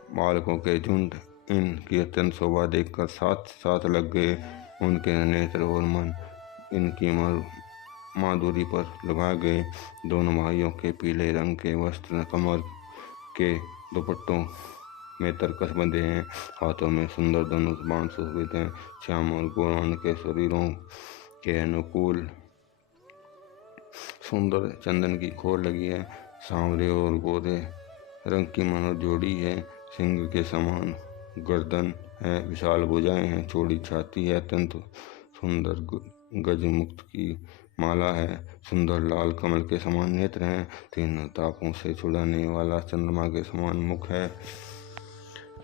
बालकों के झुंड इनकी अत्यंत शोभा देखकर साथ साथ लग गए। उनके नेत्र और मन इनकी माधुरी पर लुभा गए। दोनों भाइयों के पीले रंग के वस्त्र कमर के दुपट्टों में तरकस बंधे हैं। हाथों में सुंदर धनुष बाण सुशोभित हैं। श्याम और गौरान के शरीरों के अनुकूल सुंदर चंदन की खोर लगी है। सांवरे और गोरे रंग की मनोहर जोड़ी है। सिंह के समान गर्दन है, विशाल भुजाएं हैं, चौड़ी छाती है, अत्यंत सुंदर गजमुक्त की माला है। सुंदर लाल कमल के समान नेत्र हैं। तीन तापों से छुड़ाने वाला चंद्रमा के समान मुख है।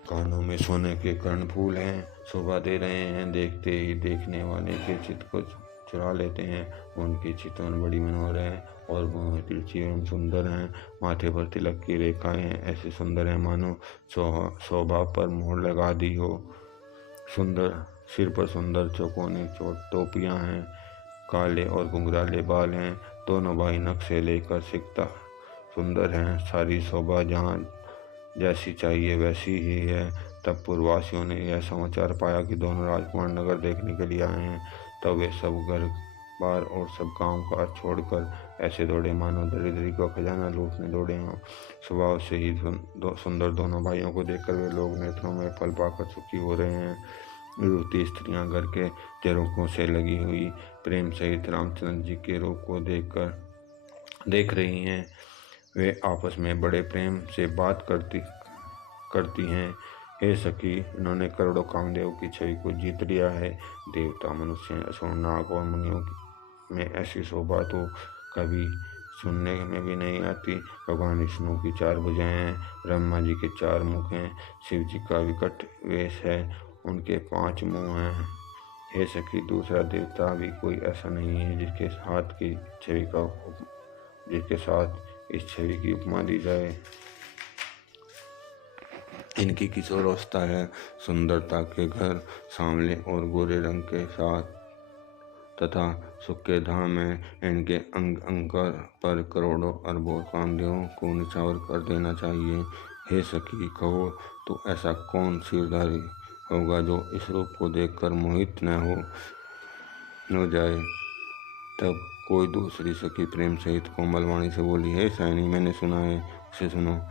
कानों में सोने के कर्णफूल हैं, शोभा दे रहे हैं। देखते ही देखने वाले के चित्त को चुरा लेते हैं। उनकी चितवन बड़ी मनोहर है और वह तिरछी एवं सुंदर हैं। माथे पर तिलक की रेखाएं ऐसे सुंदर हैं मानो शोभा पर मोहर लगा दी हो। सुंदर सिर पर सुंदर चौकोने टोपियां हैं। काले और घुंघराले बाल हैं। दोनों भाई नख से लेकर सिर तक सुंदर हैं। सारी शोभा जहाँ जैसी चाहिए वैसी ही है। तब पूर्ववासियों ने यह समाचार पाया कि दोनों राजकुमार नगर देखने के लिए आए हैं। तब वे सब घर बार और सब काम काज छोड़कर ऐसे दौड़े मानो दरिद्री को खजाना लूटने दौड़े हों। स्वभाव से ही सुंदर दोनों भाइयों को देखकर वे लोग नेत्रों में फल पाकर सुखी हो रहे हैं। युवती स्त्रियां घर के झरोखों से लगी हुई प्रेम सहित रामचंद्र जी के रूप को देख रही हैं। वे आपस में बड़े प्रेम से बात करती हैं। हे सखी, इन्होंने करोड़ों कामदेव की छवि को जीत लिया है। देवता, मनुष्य, असुर, नाग और मुनियों में ऐसी शोभा तो कभी सुनने में भी नहीं आती। भगवान विष्णु की 4 भुजाएं हैं, ब्रह्मा जी के 4 मुख हैं, शिव जी का विकट वेश है, उनके 5 मुंह हैं। हे सखी, दूसरा देवता भी कोई ऐसा नहीं है जिसके साथ इस छवि की उपमा दी जाए। इनकी किशोरावस्था है। सुंदरता के घर सांवले और गोरे रंग के साथ तथा सुख के धाम में इनके अंग अंग पर करोड़ों अरबों कामदेवों को निछावर कर देना चाहिए। हे सखी, कहो तो ऐसा कौन सिरधारी होगा जो इस रूप को देखकर मोहित न जाए। तब कोई दूसरी सखी प्रेम सहित कोमल वाणी से बोली, हे सैनी, मैंने सुना है, उसे सुनो।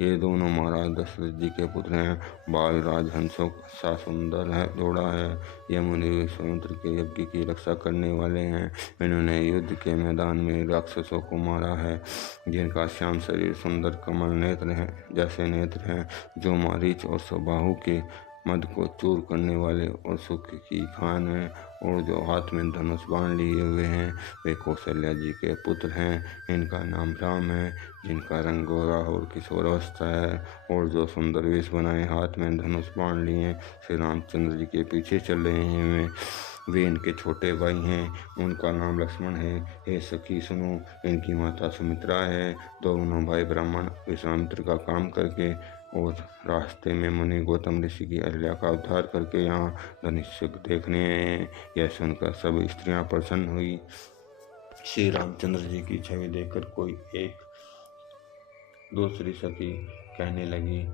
ये दोनों महाराज दशरथ जी के पुत्र हैं। बालराज हंसों सा सुंदर है जोड़ा है। ये मुनि विश्वामित्र के यज्ञ की रक्षा करने वाले हैं। इन्होंने युद्ध के मैदान में राक्षसों को मारा है। जिनका श्याम शरीर सुंदर कमल नेत्र है जैसे नेत्र हैं, जो मारीच और सुबाहु के मद को चूर करने वाले और सुख की खान है, और जो हाथ में धनुष बाण लिए हुए हैं वे कौशल्या जी के पुत्र हैं। इनका नाम राम है, जिनका रंग गोरा और किशोरावस्था है, और जो सुंदर वेश बनाए हाथ में धनुष बाण लिए श्री रामचंद्र जी के पीछे चल रहे हैं। वे इनके छोटे भाई हैं, उनका नाम लक्ष्मण है। हे सखी सुनो, इनकी माता सुमित्रा है। दोनों भाई ब्राह्मण विश्वामित्र का काम करके और रास्ते में मुनि गौतम ऋषि की अहल्या का उद्धार करके यहाँ धनुष्य देखने आए। यह सुनकर सब स्त्रियां प्रसन्न हुई। श्री रामचंद्र जी की छवि देखकर कोई एक दूसरी सखी कहने लगी,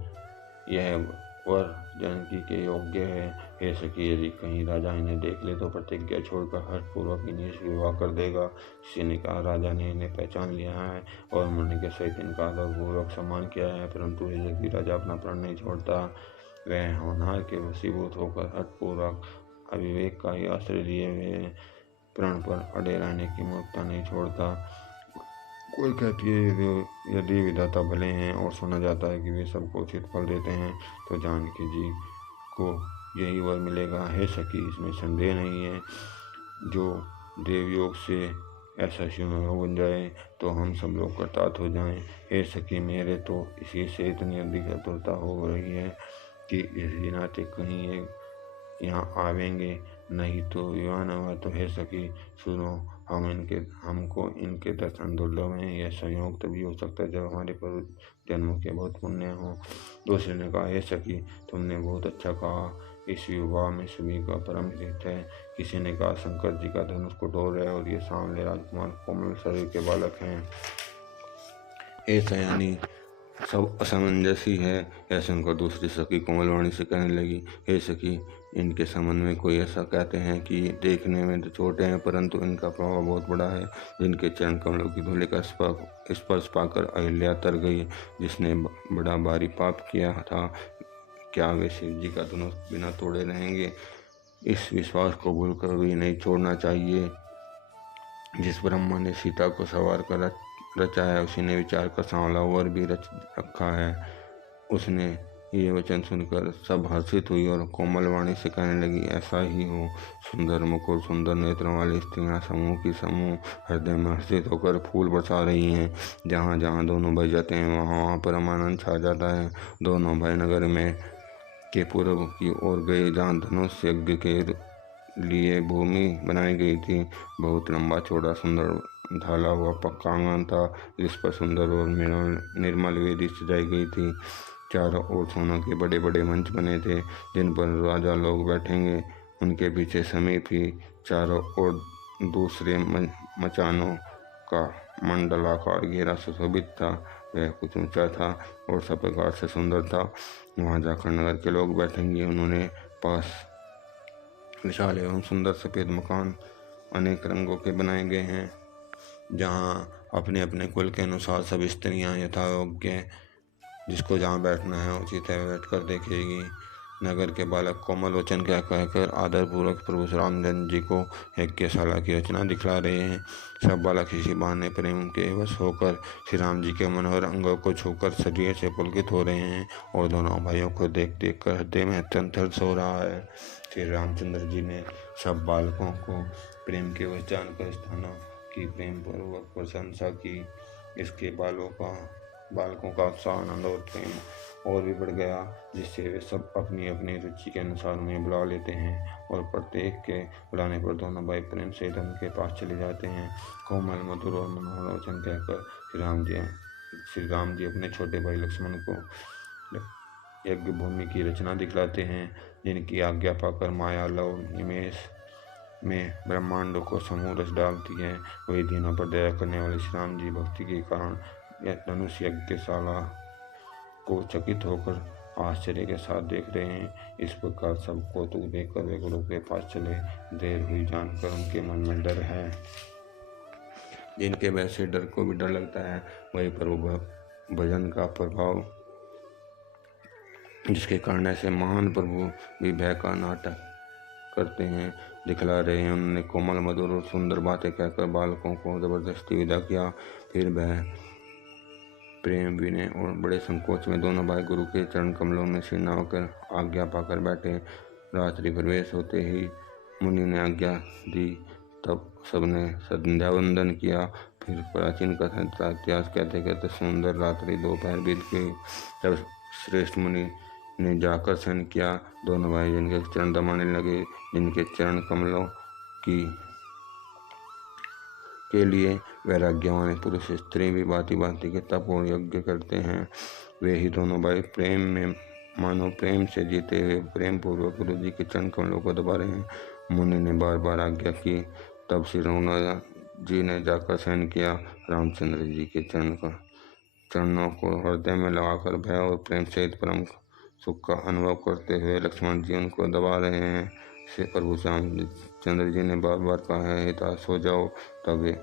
यह वर जानकी के योग्य है। हे सखी, यदि कहीं राजा इन्हें देख ले तो प्रतिज्ञा छोड़कर हठपूर्वक इन्हें विवाह कर देगा। किसी ने कहा, राजा ने इन्हें पहचान लिया है और मुनि के सहित इनका आदरपूर्वक सम्मान किया है, परंतु यदि भी राजा अपना प्राण नहीं छोड़ता, वह होनहार के वशीभूत होकर हठपूर्वक अविवेक का ही आश्रय लिए हुए प्राण पर अड़े रहने की मूर्खता नहीं छोड़ता। कोई कहती है यदि विधाता भले हैं और सुना जाता है कि वे सबको उचित फल देते हैं, तो जानकी जी को यही वर मिलेगा। हे सखी, इसमें संदेह नहीं है। जो देवयोग से ऐसा शिव बन जाए तो हम सब लोग कृतार्थ हो जाएं। हे सखी, मेरे तो इसी से इतनी अधिक आतुरता हो रही है कि इसी नाते कहीं यहाँ आवेंगे, नहीं तो विवाह न हुआ तो हे सखी सुनो, हमको इनके दर्शन दुर्लभ हैं। यह संयोग तभी हो सकता है जब हमारे पूर्व जन्मों के बहुत पुण्य हो। दूसरे ने कहा, हे सखी, तुमने बहुत अच्छा कहा, इस विवाह में सभी का परम हित है। किसी ने कहा, शंकर जी का धनुष कठोर है और ये सांवले राजकुमार कोमल शरीर के बालक हैं। हे सयानी, सब असमंजस ही है। यह सुनकर दूसरी सखी कोमलवाणी से कहने लगी, हे सखी, इनके संबंध में कोई ऐसा कहते हैं कि देखने में तो छोटे हैं परंतु इनका प्रभाव बहुत बड़ा है। जिनके चरण कमलों की धूलि का स्पर्श पाकर अहिल्या तर गई। जिसने बड़ा भारी पाप किया था, क्या वे शिव जी का धनुष बिना तोड़े रहेंगे? इस विश्वास को भूलकर भी नहीं छोड़ना चाहिए। जिस ब्रह्मा ने सीता को सवार कर रचा है, उसी ने विचार कर सांवला वर भी रच रखा है। उसने ये वचन सुनकर सब हर्षित हुई और कोमल वाणी से कहने लगी, ऐसा ही हो। सुंदर मुकुट सुंदर नेत्रों वाली स्त्रियां समूह की समूह हृदय में हर्षित होकर फूल बरसा रही हैं। जहाँ जहाँ दोनों भाई जाते हैं वहाँ वहाँ परमानंद छा जाता है। दोनों भाई नगर में के पूर्व की ओर गए, जहाँ धनुष यज्ञ के लिए भूमि बनाई गई थी। बहुत लंबा चौड़ा सुंदर ढाला हुआ पक्का आंगन था, जिस पर सुंदर और निर्मल वेदी सजाई गई थी। चारों ओर सोने के बड़े बड़े मंच बने थे, जिन पर राजा लोग बैठेंगे। उनके पीछे समीप ही चारों ओर दूसरे मचानों का मंडलाकार घेरा सुशोभित था। वह कुछ ऊंचा था और सब प्रकार से सुंदर था। वहां जाकर नगर के लोग बैठेंगे। उन्होंने पास विशाल एवं सुंदर सफ़ेद मकान अनेक रंगों के बनाए गए हैं, जहाँ अपने अपने कुल के अनुसार सब स्त्रियाँ यथायोग्य जिसको जहाँ बैठना है उचित है बैठकर देखेगी। नगर के बालक कोमल वचन क्या कहकर आदरपूर्वक प्रभु श्री रामचंद्र जी को यज्ञशाला की रचना दिखला रहे हैं। सब बालक इसी बहाने प्रेम के वश होकर श्री राम जी के मनोहर अंगों को छूकर शरीर से पुलकित हो रहे हैं और दोनों भाइयों को देख देख कर हृदय में अत्यंत हर्ष हो रहा है। श्री रामचंद्र जी ने सब बालकों को प्रेम के वश जानकर स्थानों की प्रेम पूर्वक प्रशंसा की। इसके बालकों का उत्साह आनंद और प्रेम और भी बढ़ गया, जिससे वे सब अपनी अपनी रुचि के अनुसार उन्हें बुला लेते हैं और प्रत्येक के बुलाने पर दोनों भाई प्रेम से उनके पास चले जाते हैं। कोमल मधुर और मनोहर वचन कहकर श्री राम जी अपने छोटे भाई लक्ष्मण को यज्ञ भूमि की रचना दिखलाते हैं, जिनकी आज्ञा पाकर माया लव निमेष में ब्रह्मांडों को समूह रच डालती है। वही दीनों पर दया करने वाले श्री राम जी भक्ति के कारण धनुष यज्ञशाला को चकित होकर आश्चर्य के साथ देख रहे हैं। इस प्रकार सब कौतुक देखकर वे गुरु के पास चले। देर हुई जानकर उनके मन में डर है। जिनके वैसे डर को भी डर लगता है, वही प्रभु भजन का प्रभाव, जिसके कारण ऐसे महान प्रभु भी भय का नाटक करते हैं, दिखला रहे हैं। उन्होंने कोमल मधुर और सुंदर बातें कहकर बालकों को जबरदस्ती विदा किया। फिर वह प्रेम विनय और बड़े संकोच में दोनों भाई गुरु के चरण कमलों में सिर नवाकर आज्ञा पाकर बैठे। रात्रि प्रवेश होते ही मुनि ने आज्ञा दी। तब सबने संध्या वंदन किया। फिर प्राचीन कथा इतिहास कहते कहते सुंदर रात्रि दोपहर बीत गई। तब श्रेष्ठ मुनि ने जाकर शयन किया। दोनों भाई जिनके चरण दबाने लगे, जिनके चरण कमलों के लिए वैराग्यवान पुरुष स्त्री भी भांति भांति के तप और यज्ञ करते हैं, वे ही दोनों भाई प्रेम में मानो प्रेम से जीते हुए प्रेम पूर्वक गुरु जी के चरण कमलों को दबा रहे हैं। मुनि ने बार बार आज्ञा की। तब श्री रघुनाथ जी ने जाकर शयन किया। रामचंद्र जी के चरणों को हृदय में लगाकर भय और प्रेम सहित परम सुख का अनुभव करते हुए लक्ष्मण जी उनको दबा रहे हैं। श्री प्रभु रामचंद्र जी ने बार बार कहा है, हिताश हो जाओ। तब वे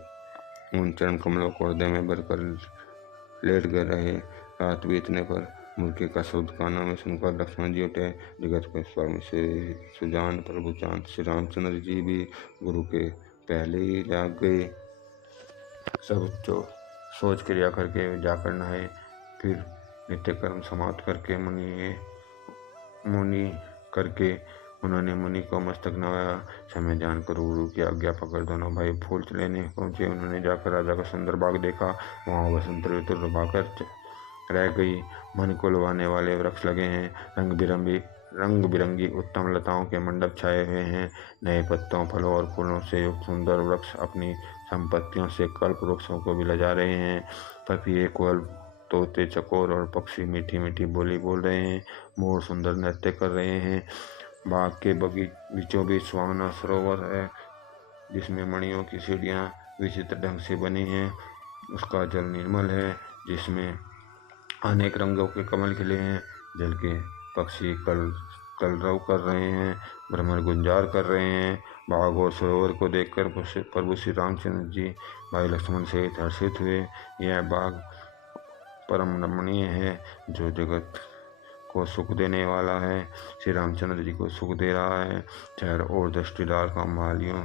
उन चरण कमलों को हृदय में भरकर लेट गए रहे। रात बीतने पर मुर्गे का शब्द कानों में सुनकर लक्ष्मण जी उठे। जगत के स्वामी श्री सुजान प्रभु चांद श्री रामचंद्र जी भी गुरु के पहले ही जाग गए। सब जो सोच क्रिया करके जाकर नहाए। फिर नित्य कर्म समाप्त करके मुनि करके उन्होंने मुनि को मस्तक नवाया। समय जानकर गुरु की आज्ञा पकड़ दोनों भाई फूल लेने पहुंचे। उन्होंने जाकर राजा का सुंदर बाग देखा। वहाँ वसंत ऋतु लुभाकर रह गई। मन को लुभाने वाले वृक्ष लगे हैं। रंग बिरंगी उत्तम लताओं के मंडप छाए हुए हैं। नए पत्तों फलों और फूलों से युक्त सुंदर वृक्ष अपनी संपत्तियों से कल्प वृक्षों को भी लजा रहे हैं। पपीहे कोयल तोते चकोर और पक्षी मीठी मीठी बोली बोल रहे हैं। मोर सुंदर नृत्य कर रहे हैं। बाग के बीचों बीच सुहावना सरोवर है, जिसमें मणियों की सीढ़ियाँ विचित्र ढंग से बनी हैं। उसका जल निर्मल है, जिसमें अनेक रंगों के कमल खिले हैं, जल के पक्षी कलरव कर रहे हैं, भ्रमर गुंजार कर रहे हैं। बाघ और सरोवर को देखकर प्रभु श्री रामचंद्र जी भाई लक्ष्मण से हर्षित हुए। यह बाघ परम रमणीय है, जो जगत को सुख देने वाला है। श्री रामचंद्र जी को सुख दे रहा है। चहर और दृष्टिदार कामवालियों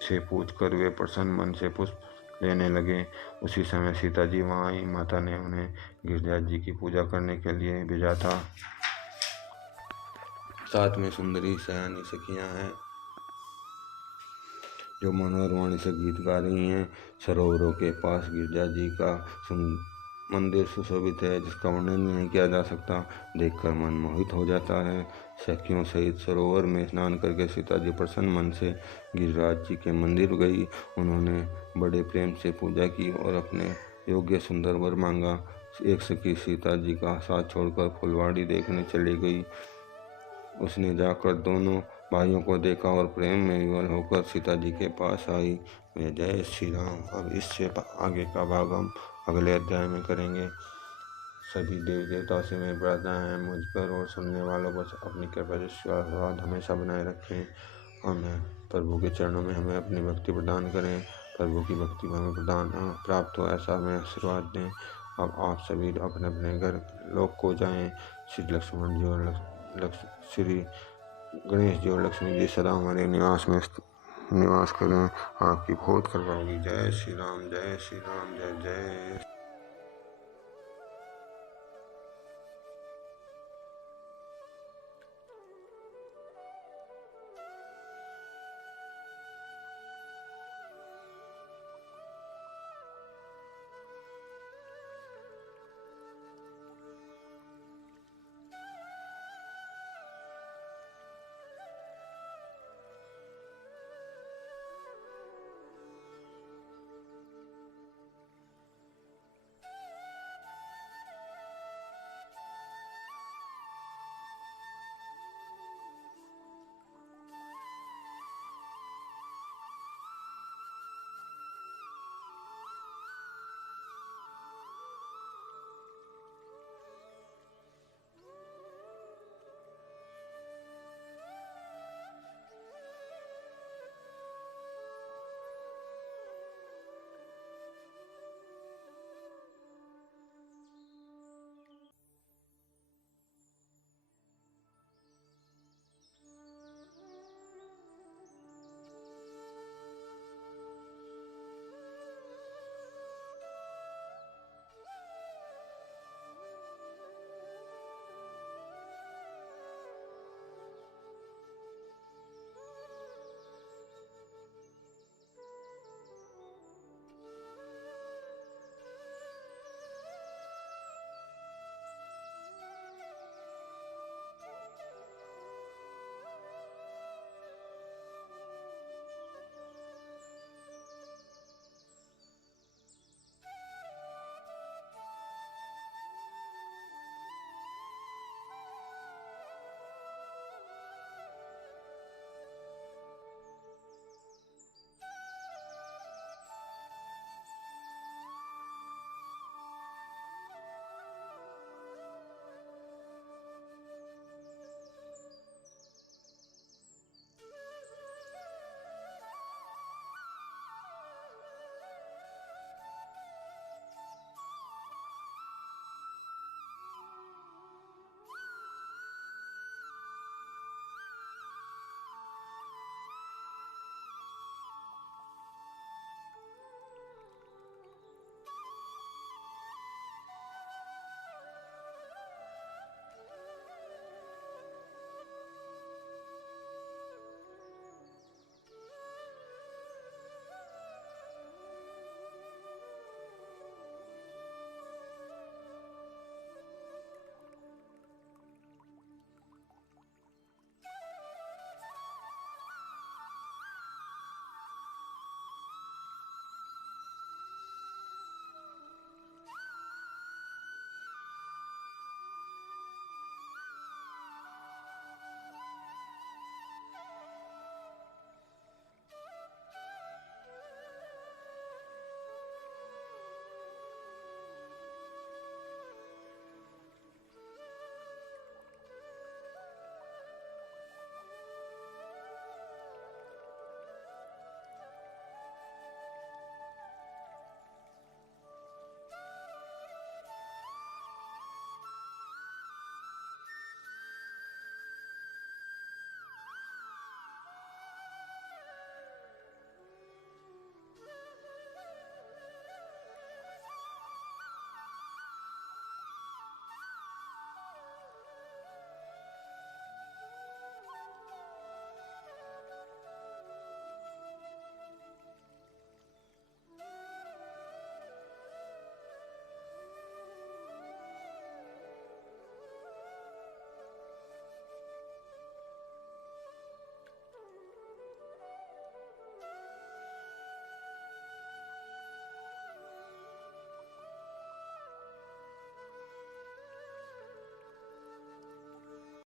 से पूछकर वे प्रसन्न मन से पुष्प लेने लगे। उसी समय सीता जी वहाँ आई। माता ने उन्हें गिरिराज जी की पूजा करने के लिए भेजा था। साथ में सुंदरी सयानी सखियां हैं, जो मनोहर वाणी से गीत गा रही हैं। सरोवरों के पास गिरिजा जी का मंदिर सुशोभित है, जिसका वर्णन नहीं किया जा सकता। देखकर मन मोहित हो जाता है। सखियों सहित सरोवर में स्नान करके सीता जी प्रसन्न मन से गिरिराज जी के मंदिर गई। उन्होंने बड़े प्रेम से पूजा की और अपने योग्य सुंदर वर मांगा। एक सखी सीता जी का साथ छोड़कर फुलवाड़ी देखने चली गई। उसने जाकर दोनों भाइयों को देखा और प्रेम में विवल होकर सीता जी के पास आई। जय श्री राम। अब इससे आगे का भाग हम अगले अध्याय में करेंगे। सभी देवी देवताओं से मेरी प्रार्थना है, मुझ पर और सुनने वालों पर अपनी कृपा आशीर्वाद हमेशा बनाए रखें। हमें प्रभु के चरणों में हमें अपनी भक्ति प्रदान करें। प्रभु की भक्ति हमें प्रदान प्राप्त हो, ऐसा हमें आशीर्वाद दें। अब आप सभी अपने अपने घर लोक को जाएं। श्री लक्ष्मण जी और श्री गणेश जी और लक्ष्मी जी सदा हमारे निवास में निवास करें। आपकी बहुत कृपा होगी। जय श्री राम, जय श्री राम, जय जय।